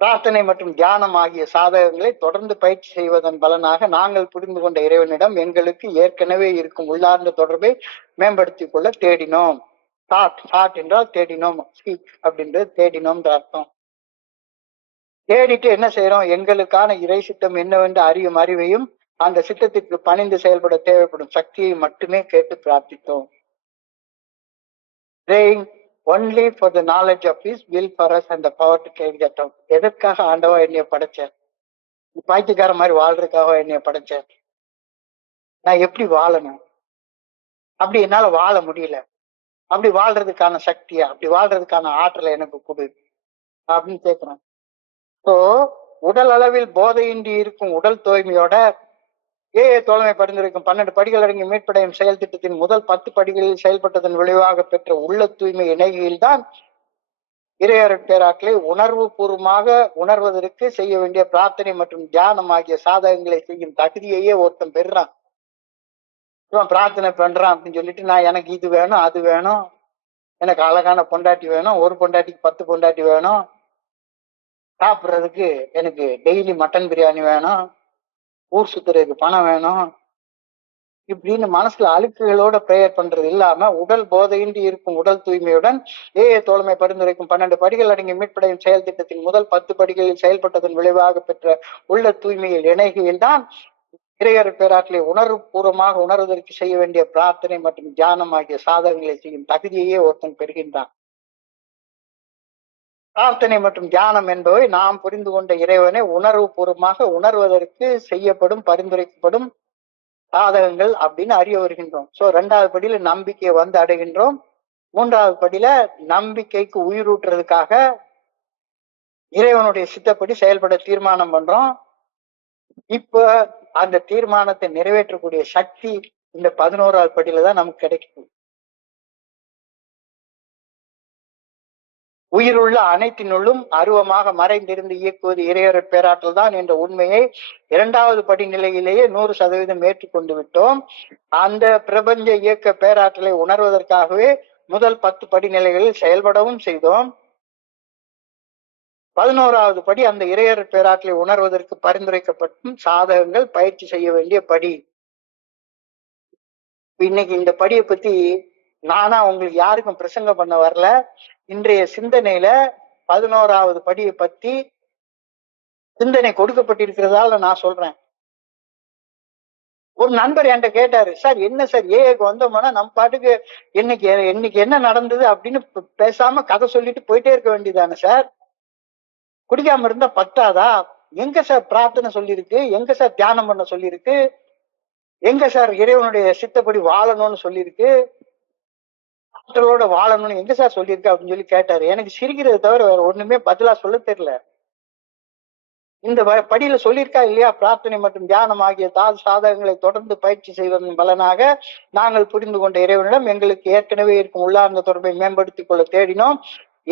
பிரார்த்தனை மற்றும் தியானம் ஆகிய சாதகங்களை தொடர்ந்து பயிற்சி செய்வதன் பலனாக நாங்கள் புரிந்து கொண்ட இறைவனிடம் எங்களுக்கு ஏற்கனவே இருக்கும் உள்ளார்ந்த தொடர்பை மேம்படுத்திக் கொள்ள தேடினோம். தாட் என்றால் தேடினோம், ஸ்பீக் அப்படின்றது தேடினோம் அர்த்தம். தேடிட்டு என்ன செய்யறோம்? எங்களுக்கான இறை சித்தம் என்னவென்று அறியும் அறிவையும் அந்த சித்தத்திற்கு பணிந்து செயல்பட தேவைப்படும் சக்தியை மட்டுமே கேட்டு பிரார்த்தித்தோம். Praying only for the knowledge of his will for us and the power to carry that out. எதற்காக ஆண்டவா என்னைய படைச்ச? பாய்ச்சிக்கார மாதிரி வாழ்றதுக்காக என்னைய படைச்ச? நான் எப்படி வாழணும்? அப்படி என்னால வாழ முடியல. அப்படி வாழ்றதுக்கான சக்தியா, அப்படி வாழ்றதுக்கான ஆற்றலை எனக்கு கொடு அப்படின்னு கேட்கிறேன். ஸோ உடல் அளவில் போதையின்றி இருக்கும் உடல் தூய்மையோட தோழமை பரிந்துரைக்கும் 12 படிகள் அடங்கிய மீட்படையும் செயல் திட்டத்தின் முதல் 10 படிகளில் செயல்பட்டதன் விளைவாக பெற்ற உள்ள தூய்மை இணைகையில்தான் இறையருட்பேராக்களை உணர்வு பூர்வமாக உணர்வதற்கு செய்ய வேண்டிய பிரார்த்தனை மற்றும் தியானம் ஆகிய சாதகங்களை செய்யும் தகுதியையே ஒருத்தன் பெறுறான். இவன் பிரார்த்தனை பண்றான் அப்படின்னு சொல்லிட்டு நான் எனக்கு இது வேணும் அது வேணும், எனக்கு அழகான பொண்டாட்டி வேணும், ஒரு பொண்டாட்டிக்கு 10 பொண்டாட்டி வேணும், சாப்பிட்றதுக்கு எனக்கு டெய்லி மட்டன் பிரியாணி வேணும், ஊர் சுத்துறதுக்கு பணம் வேணும், இப்படின்னு மனசுல அழுக்குகளோட பிரேயர் பண்றது இல்லாம உடல் போதையின்றி இருக்கும் உடல் தூய்மையுடன் தோழமை பரிந்துரைக்கும் 12 படிகள் அடங்கிய மீட்படையும் செயல் திட்டத்தின் முதல் 10 படிகளில் செயல்பட்டதன் விளைவாக பெற்ற உள்ள தூய்மையில் இணைகையில் தான் இறையர் பேராற்றலை உணர்வு பூர்வமாக உணர்வதற்கு செய்ய வேண்டிய பிரார்த்தனை மற்றும் தியானம் ஆகிய சாதகங்களை செய்யும் தகுதியையே ஒருத்தன் பெறுகின்றான். பிரார்த்தனை மற்றும் தியானம் என்பவை நாம் புரிந்து கொண்ட இறைவனை உணர்வு பூர்வமாக உணர்வதற்கு செய்யப்படும் பரிந்துரைக்கப்படும் சாதகங்கள் அப்படின்னு அறிய வருகின்றோம். சோ 2வது படியில நம்பிக்கையை அடைகின்றோம். 3வது படியில நம்பிக்கைக்கு உயிரூட்டுறதுக்காக இறைவனுடைய சித்தப்படி செயல்பட தீர்மானம் பண்றோம். இப்ப அந்த தீர்மானத்தை நிறைவேற்றக்கூடிய சக்தி இந்த 11வது படியில தான் நமக்கு கிடைக்கும். உயிருள்ள அனைத்தினுள்ளும் அருவமாக மறைந்திருந்து இயக்குவது இறையொரு பேராற்றல் தான் என்ற உண்மையை 2வது படிநிலையிலேயே 100% ஏற்றுக்கொண்டு விட்டோம். அந்த பிரபஞ்ச இயக்க பேராற்றலை உணர்வதற்காகவே முதல் 10 படிநிலைகளில் செயல்படவும் செய்தோம். 11வது படி அந்த இறையொரு பேராற்றலை உணர்வதற்கு பரிந்துரைக்கப்படும் சாதகங்கள் பயிற்சி செய்ய வேண்டிய படி. இன்னைக்கு இந்த படியை பத்தி நானா உங்களுக்கு யாருக்கும் பிரசங்கம் பண்ண வரல. இன்றைய சிந்தனையில 11வது படியை பத்தி சிந்தனை கொடுக்கப்பட்டிருக்கிறதால நான் சொல்றேன். ஒரு நண்பர் என்கிட்ட கேட்டாரு, சார் என்ன சார் ஏக்கு வந்தோம்னா நம்ம பாட்டுக்கு இன்னைக்கு என்ன நடந்தது அப்படின்னு பேசாம கதை சொல்லிட்டு போயிட்டே இருக்க வேண்டியதானே சார், குடிக்காம இருந்தா பத்தாதா? எங்க சார் பிரார்த்தனை சொல்லியிருக்கு, எங்க சார் தியானம் பண்ண சொல்லியிருக்கு, எங்க சார் இறைவனுடைய சித்தப்படி வாழணும்னு சொல்லியிருக்கு, ஆற்றலோட வாழணும்னு எங்க சார் சொல்லியிருக்கு அப்படின்னு சொல்லி கேட்டாரு. எனக்கு சிரிக்கிறத தவிர வேற ஒண்ணுமே பதிலா சொல்ல தெரியல. இந்த படியில சொல்லியிருக்கா இல்லையா, பிரார்த்தனை மற்றும் தியானம் ஆகிய சாதகங்களை தொடர்ந்து பயிற்சி செய்வதன் பலனாக நாங்கள் புரிந்து கொண்ட இறைவனிடம் எங்களுக்கு ஏற்கனவே இருக்கும் உள்ளார்ந்த தொடர்பை மேம்படுத்திக் கொள்ள தேடினோம்.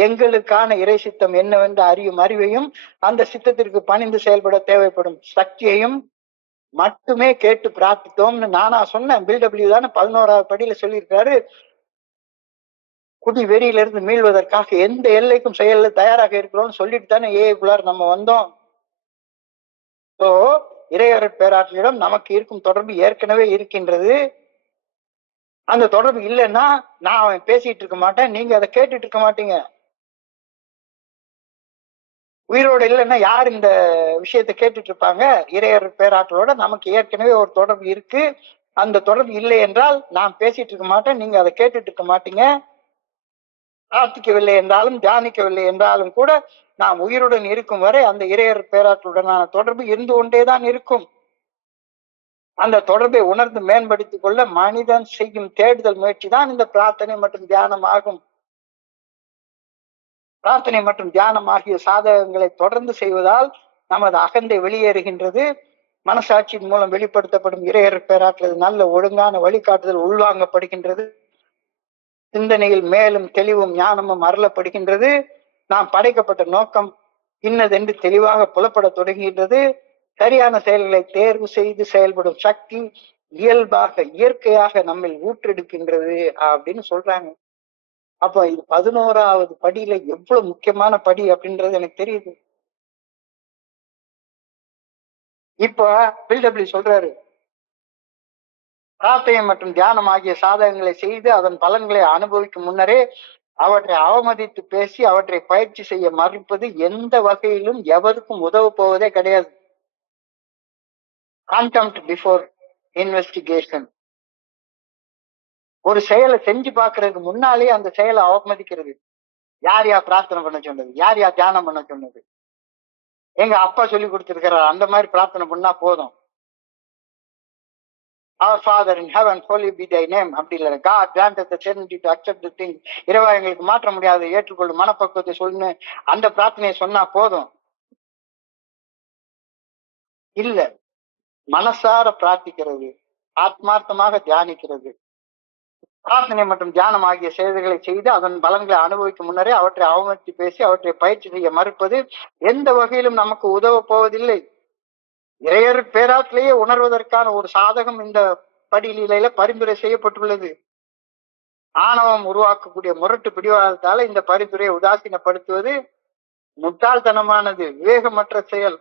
எங்களுக்கான இறை சித்தம் என்னவென்று அறியும் அறிவையும் அந்த சித்தத்திற்கு பணிந்து செயல்பட தேவைப்படும் சக்தியையும் மட்டுமே கேட்டு பிரார்த்தித்தோம்னு நானா சொன்னேன். பில்டபிள்யூ தானே 11வது படியில சொல்லியிருக்காரு. குடி வெறியிலிருந்து மீள்வதற்காக எந்த எல்லைக்கும் செயல்ல தயாராக இருக்கிறோம்னு சொல்லிட்டு தானே ஏக்குள்ளார் நம்ம வந்தோம். இறையொரு பேராற்றலிடம் நமக்கு இருக்கும் தொடர்பு ஏற்கனவே இருக்கின்றது. அந்த தொடர்பு இல்லைன்னா நான் பேசிட்டு இருக்க மாட்டேன், நீங்க அதை கேட்டுட்டு இருக்க மாட்டீங்க. உயிரோடு இல்லைன்னா யார் இந்த விஷயத்தை கேட்டுட்டு இருப்பாங்க? இறையொரு பேராற்றலோட நமக்கு ஏற்கனவே ஒரு தொடர்பு இருக்கு. அந்த தொடர்பு இல்லை என்றால் நான் பேசிட்டு இருக்க மாட்டேன், நீங்க அதை கேட்டுட்டு இருக்க மாட்டீங்க. பிரார்த்திக்கவில்லை என்றாலும் தியானிக்கவில்லை என்றாலும் கூட நாம் உயிருடன் இருக்கும் வரை அந்த இறையொரு பேராற்றலுடனான தொடர்பு இருந்து கொண்டேதான் இருக்கும். அந்த தொடர்பை உணர்ந்து மேம்படுத்திக் கொள்ள மனிதன் செய்யும் தேடுதல் முயற்சி தான் இந்த பிரார்த்தனை மற்றும் தியானம் ஆகும். பிரார்த்தனை மற்றும் தியானம் ஆகிய சாதகங்களை தொடர்ந்து செய்வதால் நமது அகந்தை வெளியேறுகின்றது. மனசாட்சியின் மூலம் வெளிப்படுத்தப்படும் இறையொரு பேராற்றல் நல்ல ஒழுங்கான வழிகாட்டுதல் உள்வாங்கப்படுகின்றது. சிந்தனையில் மேலும் தெளிவும் ஞானமும் அருளப்படுகின்றது. நாம் படைக்கப்பட்ட நோக்கம் இன்னதென்று தெளிவாக புலப்பட தொடங்குகின்றது. சரியான செயல்களை தேர்வு செய்து செயல்படும் சக்தி இயல்பாக இயற்கையாக நம்மில் ஊற்றெடுக்கின்றது அப்படின்னு சொல்றாங்க. அப்ப இது 11வது படியில எவ்வளவு முக்கியமான படி அப்படின்றது எனக்கு தெரியுது. இப்ப பில்டபிள்யூ சொல்றாரு, பிரார்த்தனை மற்றும் தியானம் ஆகிய சாதகங்களை செய்து அதன் பலன்களை அனுபவிக்கும் முன்னரே அவற்றை அவமதித்து பேசி அவற்றை பயிற்சி செய்ய மறுப்பது எந்த வகையிலும் எவருக்கும் உதவ போவதே கிடையாது. கான்டெம்ப்ட் பிஃபோர் இன்வெஸ்டிகேஷன். ஒரு செயலை செஞ்சு பாக்குறதுக்கு முன்னாலே அந்த செயலை அவமதிக்கிறது. யார் யார் பிரார்த்தனை பண்ண சொன்னது, யார் யார் தியானம் பண்ண சொன்னது, எங்க அப்பா சொல்லி கொடுத்திருக்கிறார் அந்த மாதிரி பிரார்த்தனை பண்ணா போதும். Our Father in heaven, holy be thy name அப்படி இல்லை. God granted the serenity to accept the thing. இறைவா எங்களுக்கு மாற்ற முடியாத ஏற்றுக்கொள்ளும் மனப்பக்குவத்தை சொல்லு அந்த பிரார்த்தனையை சொன்னா போதும். இல்ல, மனசார பிரார்த்திக்கிறது, ஆத்மார்த்தமாக தியானிக்கிறது, பிரார்த்தனை மற்றும் தியானம் ஆகிய செயல்களை செய்து அதன் பலன்களை அனுபவிக்கும் முன்னரே அவற்றை அவமதித்து பேசி அவற்றை பயிற்சி செய்ய மறுப்பது எந்த வகையிலும் நமக்கு உதவ போவதில்லை. இறையொரு பேராற்றலையே உணர்வதற்கான ஒரு சாதகம் இந்த படிநிலையில பரிந்துரை செய்யப்பட்டுள்ளது. ஆணவம் உருவாக்கக்கூடிய முரட்டு பிடிவாதத்தால இந்த பரிந்துரையை உதாசீனப்படுத்துவது முட்டாள்தனமானது, விவேகமற்ற செயல்.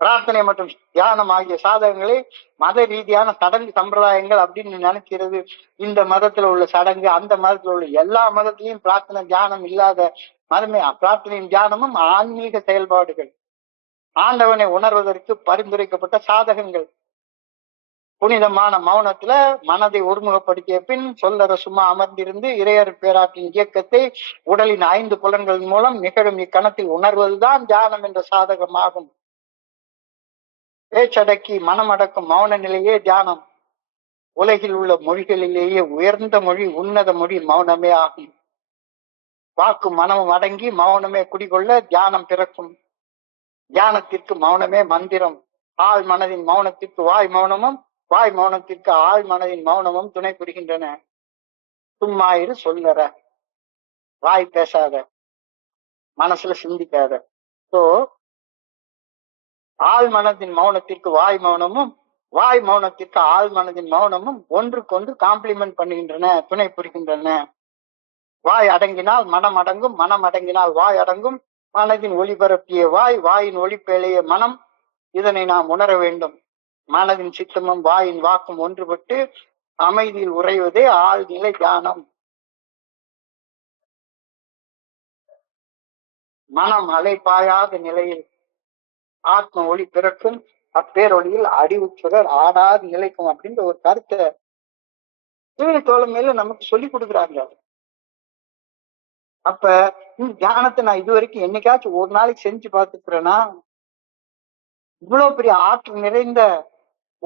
பிரார்த்தனை மற்றும் தியானம் ஆகிய சாதகங்களை மத ரீதியான சடங்கு சம்பிரதாயங்கள் அப்படின்னு நினைக்கிறது. இந்த மதத்துல உள்ள சடங்கு, அந்த மதத்துல உள்ள எல்லா மதத்திலையும் பிரார்த்தனை தியானம் இல்லாத மதமே. பிரார்த்தனையும் தியானமும் ஆன்மீக செயல்பாடுகள், ஆண்டவனை உணர்வதற்கு பரிந்துரைக்கப்பட்ட சாதகங்கள். புனிதமான மௌனத்துல மனதை ஒருமுகப்படுத்திய பின் சொல்லற சும்மா அமர்ந்திருந்து இறையொரு பேராற்றின் இயக்கத்தை உடலின் 5 புலன்கள் மூலம் நிகழும் இக்கணத்தில் உணர்வதுதான் தியானம் என்ற சாதகமாகும். பேச்சடக்கி மனமடக்கும் மௌன நிலையே தியானம். உலகில் உள்ள மொழிகளிலேயே உயர்ந்த மொழி, உன்னத மொழி மௌனமே ஆகும். வாக்கும் மனமும் அடங்கி மௌனமே குடிகொள்ள தியானம் பிறக்கும். தியானத்திற்கு மௌனமே மந்திரம். ஆள் மனதின் மௌனத்திற்கு வாய் மௌனமும், வாய் மௌனத்திற்கு ஆள் மனதின் மௌனமும் துணை புரிகின்றன. சும்மா இரு, சொல்லற, வாய் பேசாத, மனசுல சிந்திக்காத. சோ ஆள் மனதின் மௌனத்திற்கு வாய் மௌனமும், வாய் மௌனத்திற்கு ஆள் மனதின் மௌனமும் ஒன்றுக்கொன்று காம்ப்ளிமெண்ட் பண்ணுகின்றன, துணை புரிகின்றன. வாய் அடங்கினால் மனம் அடங்கும், மனம் அடங்கினால் வாய் அடங்கும். மனதின் ஒளிபரப்பிய வாய், வாயின் ஒளிப்பேழைய மனம், இதனை நாம் உணர வேண்டும். மனதின் சித்தமும் வாயின் வாக்கும் ஒன்றுபட்டு அமைதியில் உறைவதே ஆழ்நிலை தியானம். மனம் அலைப்பாயாத நிலையில் ஆத்ம ஒளி பிறக்கும். அப்பேரொழியில் அறிவுச்சுடர் ஆடாது நிலைக்கும் அப்படின்ற ஒரு கருத்தை தோழமையில நமக்கு சொல்லி கொடுக்குறாங்க. அப்ப இந்த தியானத்தை நான் இதுவரைக்கும் என்னைக்காச்சும் ஒரு நாளைக்கு செஞ்சு பார்த்துக்கிறேன்னா, இவ்வளவு பெரிய ஆற்றல் நிறைந்த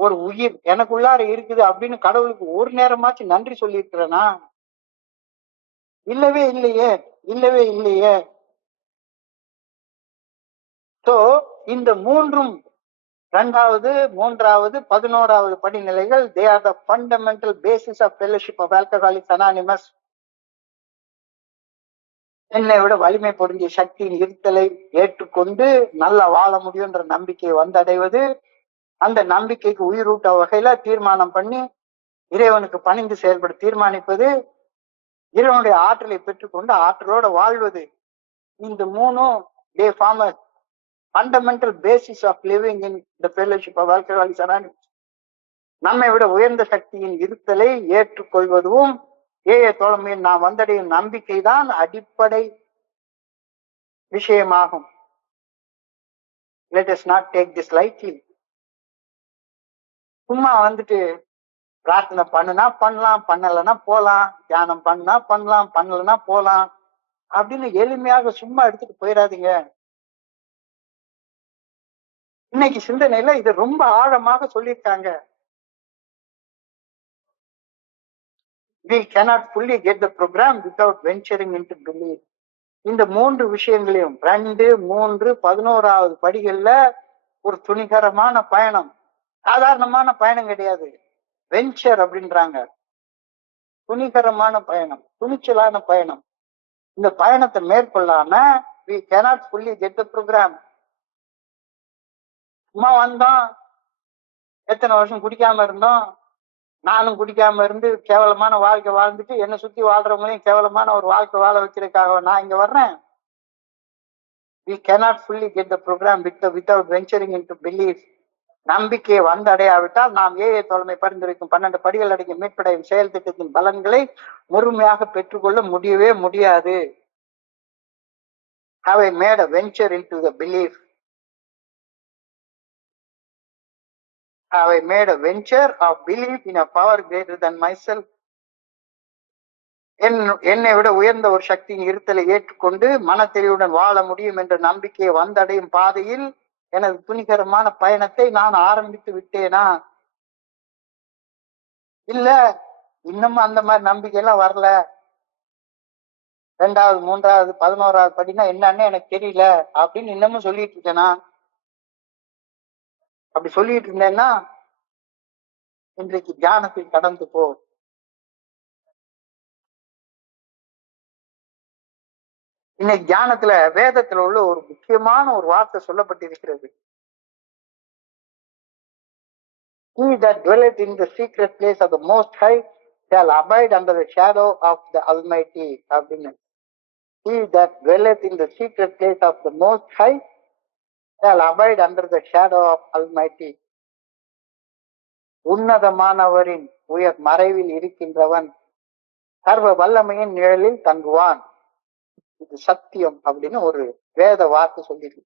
ஒரு உயிர் எனக்குள்ளார இருக்குது அப்படின்னு கடவுளுக்கு ஒரு நேரமாச்சும் நன்றி சொல்லியிருக்கிறேனா? இல்லவே இல்லையே, இல்லவே இல்லையே. சோ இந்த மூன்றும், இரண்டாவது, மூன்றாவது, 11வது படிநிலைகள், they are the fundamental basis of fellowship of Alcoholics Anonymous. என்னை விட வலிமை பொருந்திய சக்தியின் இருத்தலை ஏற்றுக்கொண்டு நல்ல வாழ முடியும்ன்ற நம்பிக்கையை வந்தடைவது, அந்த நம்பிக்கைக்கு உயிரூட்ட வகையில தீர்மானம் பண்ணி இறைவனுக்கு பணிந்து செயல்பட தீர்மானிப்பது, இறைவனுடைய ஆற்றலை பெற்றுக்கொண்டு ஆற்றலோட வாழ்வது. இந்த மூணும் they form a fundamental basis of living in the fellowship of Alcoholics Anonymous. நம்மை விட உயர்ந்த சக்தியின் இருத்தலை ஏற்றுக்கொள்வதும் ஏய தோழமையில் நாம் வந்தடையும் நம்பிக்கை தான் அடிப்படை விஷயமாகும். Let us not take this lightly. சும்மா வந்துட்டு பிரார்த்தனை பண்ணுனா பண்ணலாம், பண்ணலன்னா போலாம், தியானம் பண்ணா பண்ணலாம், பண்ணலன்னா போலாம் அப்படின்னு எளிமையாக சும்மா எடுத்துட்டு போயிடாதீங்க. இன்னைக்கு சிந்தனையில இது ரொம்ப ஆழமாக சொல்லியிருக்காங்க. We cannot fully get the program without venturing into belief. இந்த மூன்று விஷயங்களையும் 2, 3, 11வது படிகள்ல ஒரு துணிகரமான பயணம். சாதாரணமான பயணம் கிடையாது. வெஞ்சர் அப்படின்றாங்க. துணிகரமான பயணம், துணிச்சலான பயணம். இந்த பயணத்தை மேற்கொள்ளாம we cannot fully get the program. சும்மா வந்தோம், எத்தனை வருஷம் குடிக்காம இருந்தோம், நானும் குடிக்காம இருந்து கேவலமான வாழ்க்கை வாழ்ந்துட்டு என்னை சுத்தி வாழ்றவங்களையும் கேவலமான ஒரு வாழ்க்கை வாழ வைக்கிறதுக்காக நான் இங்க வர்றேன். We cannot fully get the program without venturing into belief. நம்பிக்கையை வந்தடையாவிட்டால் நாம் ஏஏ தோழமை பரிந்துரைக்கும் 12 படிகள் அடங்கிய மீட்படையும் செயல் திட்டத்தின் பலன்களை முழுமையாக பெற்றுக்கொள்ள முடியவே முடியாது. Have I made a venture into the belief? Have I made a venture of belief in a power greater than myself? என்னை விட உயர்ந்த ஒரு சக்தியின் இருத்தலை ஏற்றுக்கொண்டு மனத்தெளிவுடன் வாழ முடியும் என்ற நம்பிக்கையை வந்தடையும் பாதையில் எனது துணிகரமான பயணத்தை நான் ஆரம்பித்து விட்டேனா? இல்ல இன்னமும் அந்த மாதிரி நம்பிக்கை எல்லாம் வரல, 2வது, 3வது, 11வது படினா என்னன்னு எனக்கு தெரியல அப்படின்னு இன்னமும் சொல்லிட்டு இருக்கேனா? அப்படி சொல்லிட்டு இருந்தேன்னா இன்றைக்கு தியானத்தில் கடந்து போ. இன்னைக்கு தியானத்துல வேதத்துல உள்ள ஒரு முக்கியமான ஒரு வார்த்தை சொல்லப்பட்டிருக்கிறது. He that dwelleth in the secret place of the Most High shall abide under the shadow of the Almighty. அப்படின்னு. He that dwelleth in the secret place of the Most High shall abide under the shadow of Almighty. உன்னதமானவரின் உயர் மறைவில் இருக்கின்றவன் சர்வ வல்லமையின் நிழலில் தங்குவான். இது சத்தியம் அப்படின்னு ஒரு வேத வார்த்தை சொல்லிருக்கு.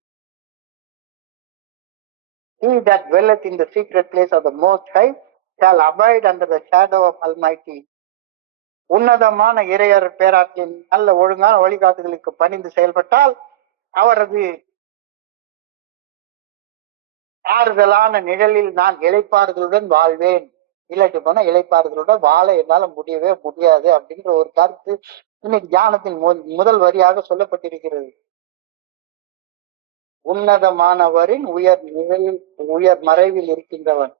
He that dwelleth in the secret place of the Most High shall abide under the shadow of Almighty. உன்னதமான இறையர் பேராற்றின் நல்ல ஒழுங்கான வழிகாட்டுதலுக்கு பணிந்து செயல்பட்டால் அவரது ஆறுதலான நிழலில் நான் இளைப்பாறுதலுடன் வாழ்வேன் இல்லாட்டி போனா இளைப்பாறுதலோட வாழ என்னால முடியவே முடியாது அப்படின்ற ஒரு கருத்து இன்னைக்கு தியானத்தின் முதல் வரியாக சொல்லப்பட்டிருக்கிறது. உன்னதமானவரின் உயர் மறைவில் இருக்கின்றவன்.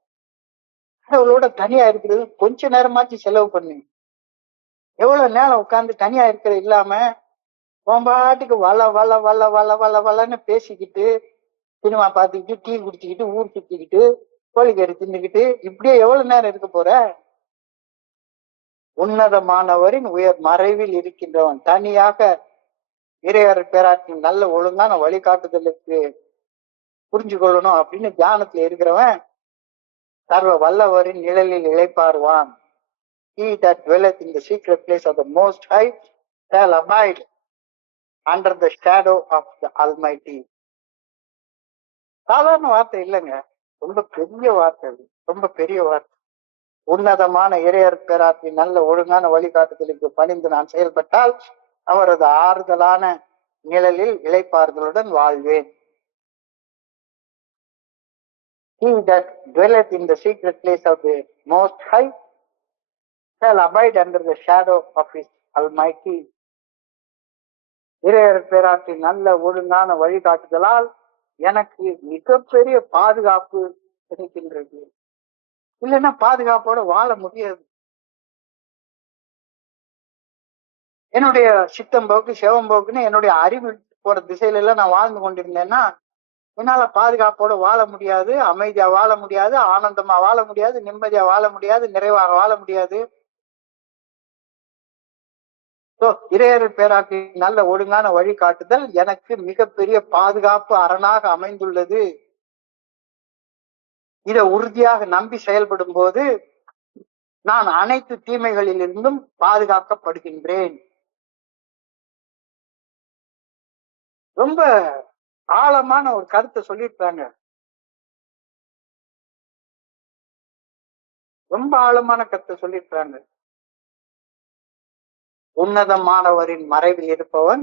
அவளோட தனியா இருக்கிறது கொஞ்ச நேரமாச்சு செலவு பண்ணு. எவ்வளவு நேரம் உட்கார்ந்து தனியா இருக்கிற இல்லாம பாட்டுக்கு வள வள வள வள வள வளன்னு பேசிக்கிட்டு சினிமா பார்த்துக்கிட்டு டீ குடிச்சுக்கிட்டு ஊர் சுத்திக்கிட்டு கோழிக்கறி தின்னுக்கிட்டு இப்படியே எவ்வளவு நேரம் இருக்க போற? உன்னதமானவரின் உயர் மறைவில் இருக்கின்றவன் தனியாக இறையர் பேராற்றின் நல்ல ஒழுங்கான வழிகாட்டுதலுக்கு புரிஞ்சு கொள்ளணும் அப்படின்னு தியானத்துல இருக்கிறவன் சர்வ வல்லவரின் நிழலில் இளைப்பாறுவான். He that dwelleth in the secret place of the Most High shall abide under the shadow of the Almighty. சாதாரண வார்த்தை இல்லைங்க, ரொம்ப பெரிய வார்த்தை. அது ரொம்ப பெரிய வார்த்தை. உன்னதமான இறையர் பேராற்றின் நல்ல ஒழுங்கான வழிகாட்டுதலுக்கு பணிந்து நான் செயல்பட்டால் அவரது ஆறுதலான நிழலில் இளைப்பாறுதலுடன் வாழ்வேன். He that dwelleth in the secret place of the Most High shall abide under the shadow of his Almighty. இறையர் பேராற்றின் நல்ல ஒழுங்கான வழிகாட்டுதலால் எனக்கு மிகப்பெரிய பாதுகாப்பு கிடைக்கின்றது. இல்லைன்னா பாதுகாப்போட வாழ முடியாது. என்னுடைய சித்தம் போக்கு செவம் போக்குன்னு என்னுடைய அறிவு போற திசையில எல்லாம் நான் வாழ்ந்து கொண்டிருந்தேன்னா என்னால பாதுகாப்போட வாழ முடியாது, அமைதியா வாழ முடியாது, ஆனந்தமா வாழ முடியாது, நிம்மதியா வாழ முடியாது, நிறைவாக வாழ முடியாது. இறையர் பேராற்றின் நல்ல ஒழுங்கான வழிகாட்டுதல் எனக்கு மிகப்பெரிய பாதுகாப்பு அரணாக அமைந்துள்ளது. இதை உறுதியாக நம்பி செயல்படும் போது நான் அனைத்து தீமைகளில் இருந்தும் பாதுகாக்கப்படுகின்றேன். ரொம்ப ஆழமான ஒரு கருத்தை சொல்லியிருக்காங்க. ரொம்ப ஆழமான கருத்தை சொல்லியிருக்காங்க. உன்னதமானவரின் மறைவில் இருப்பவன்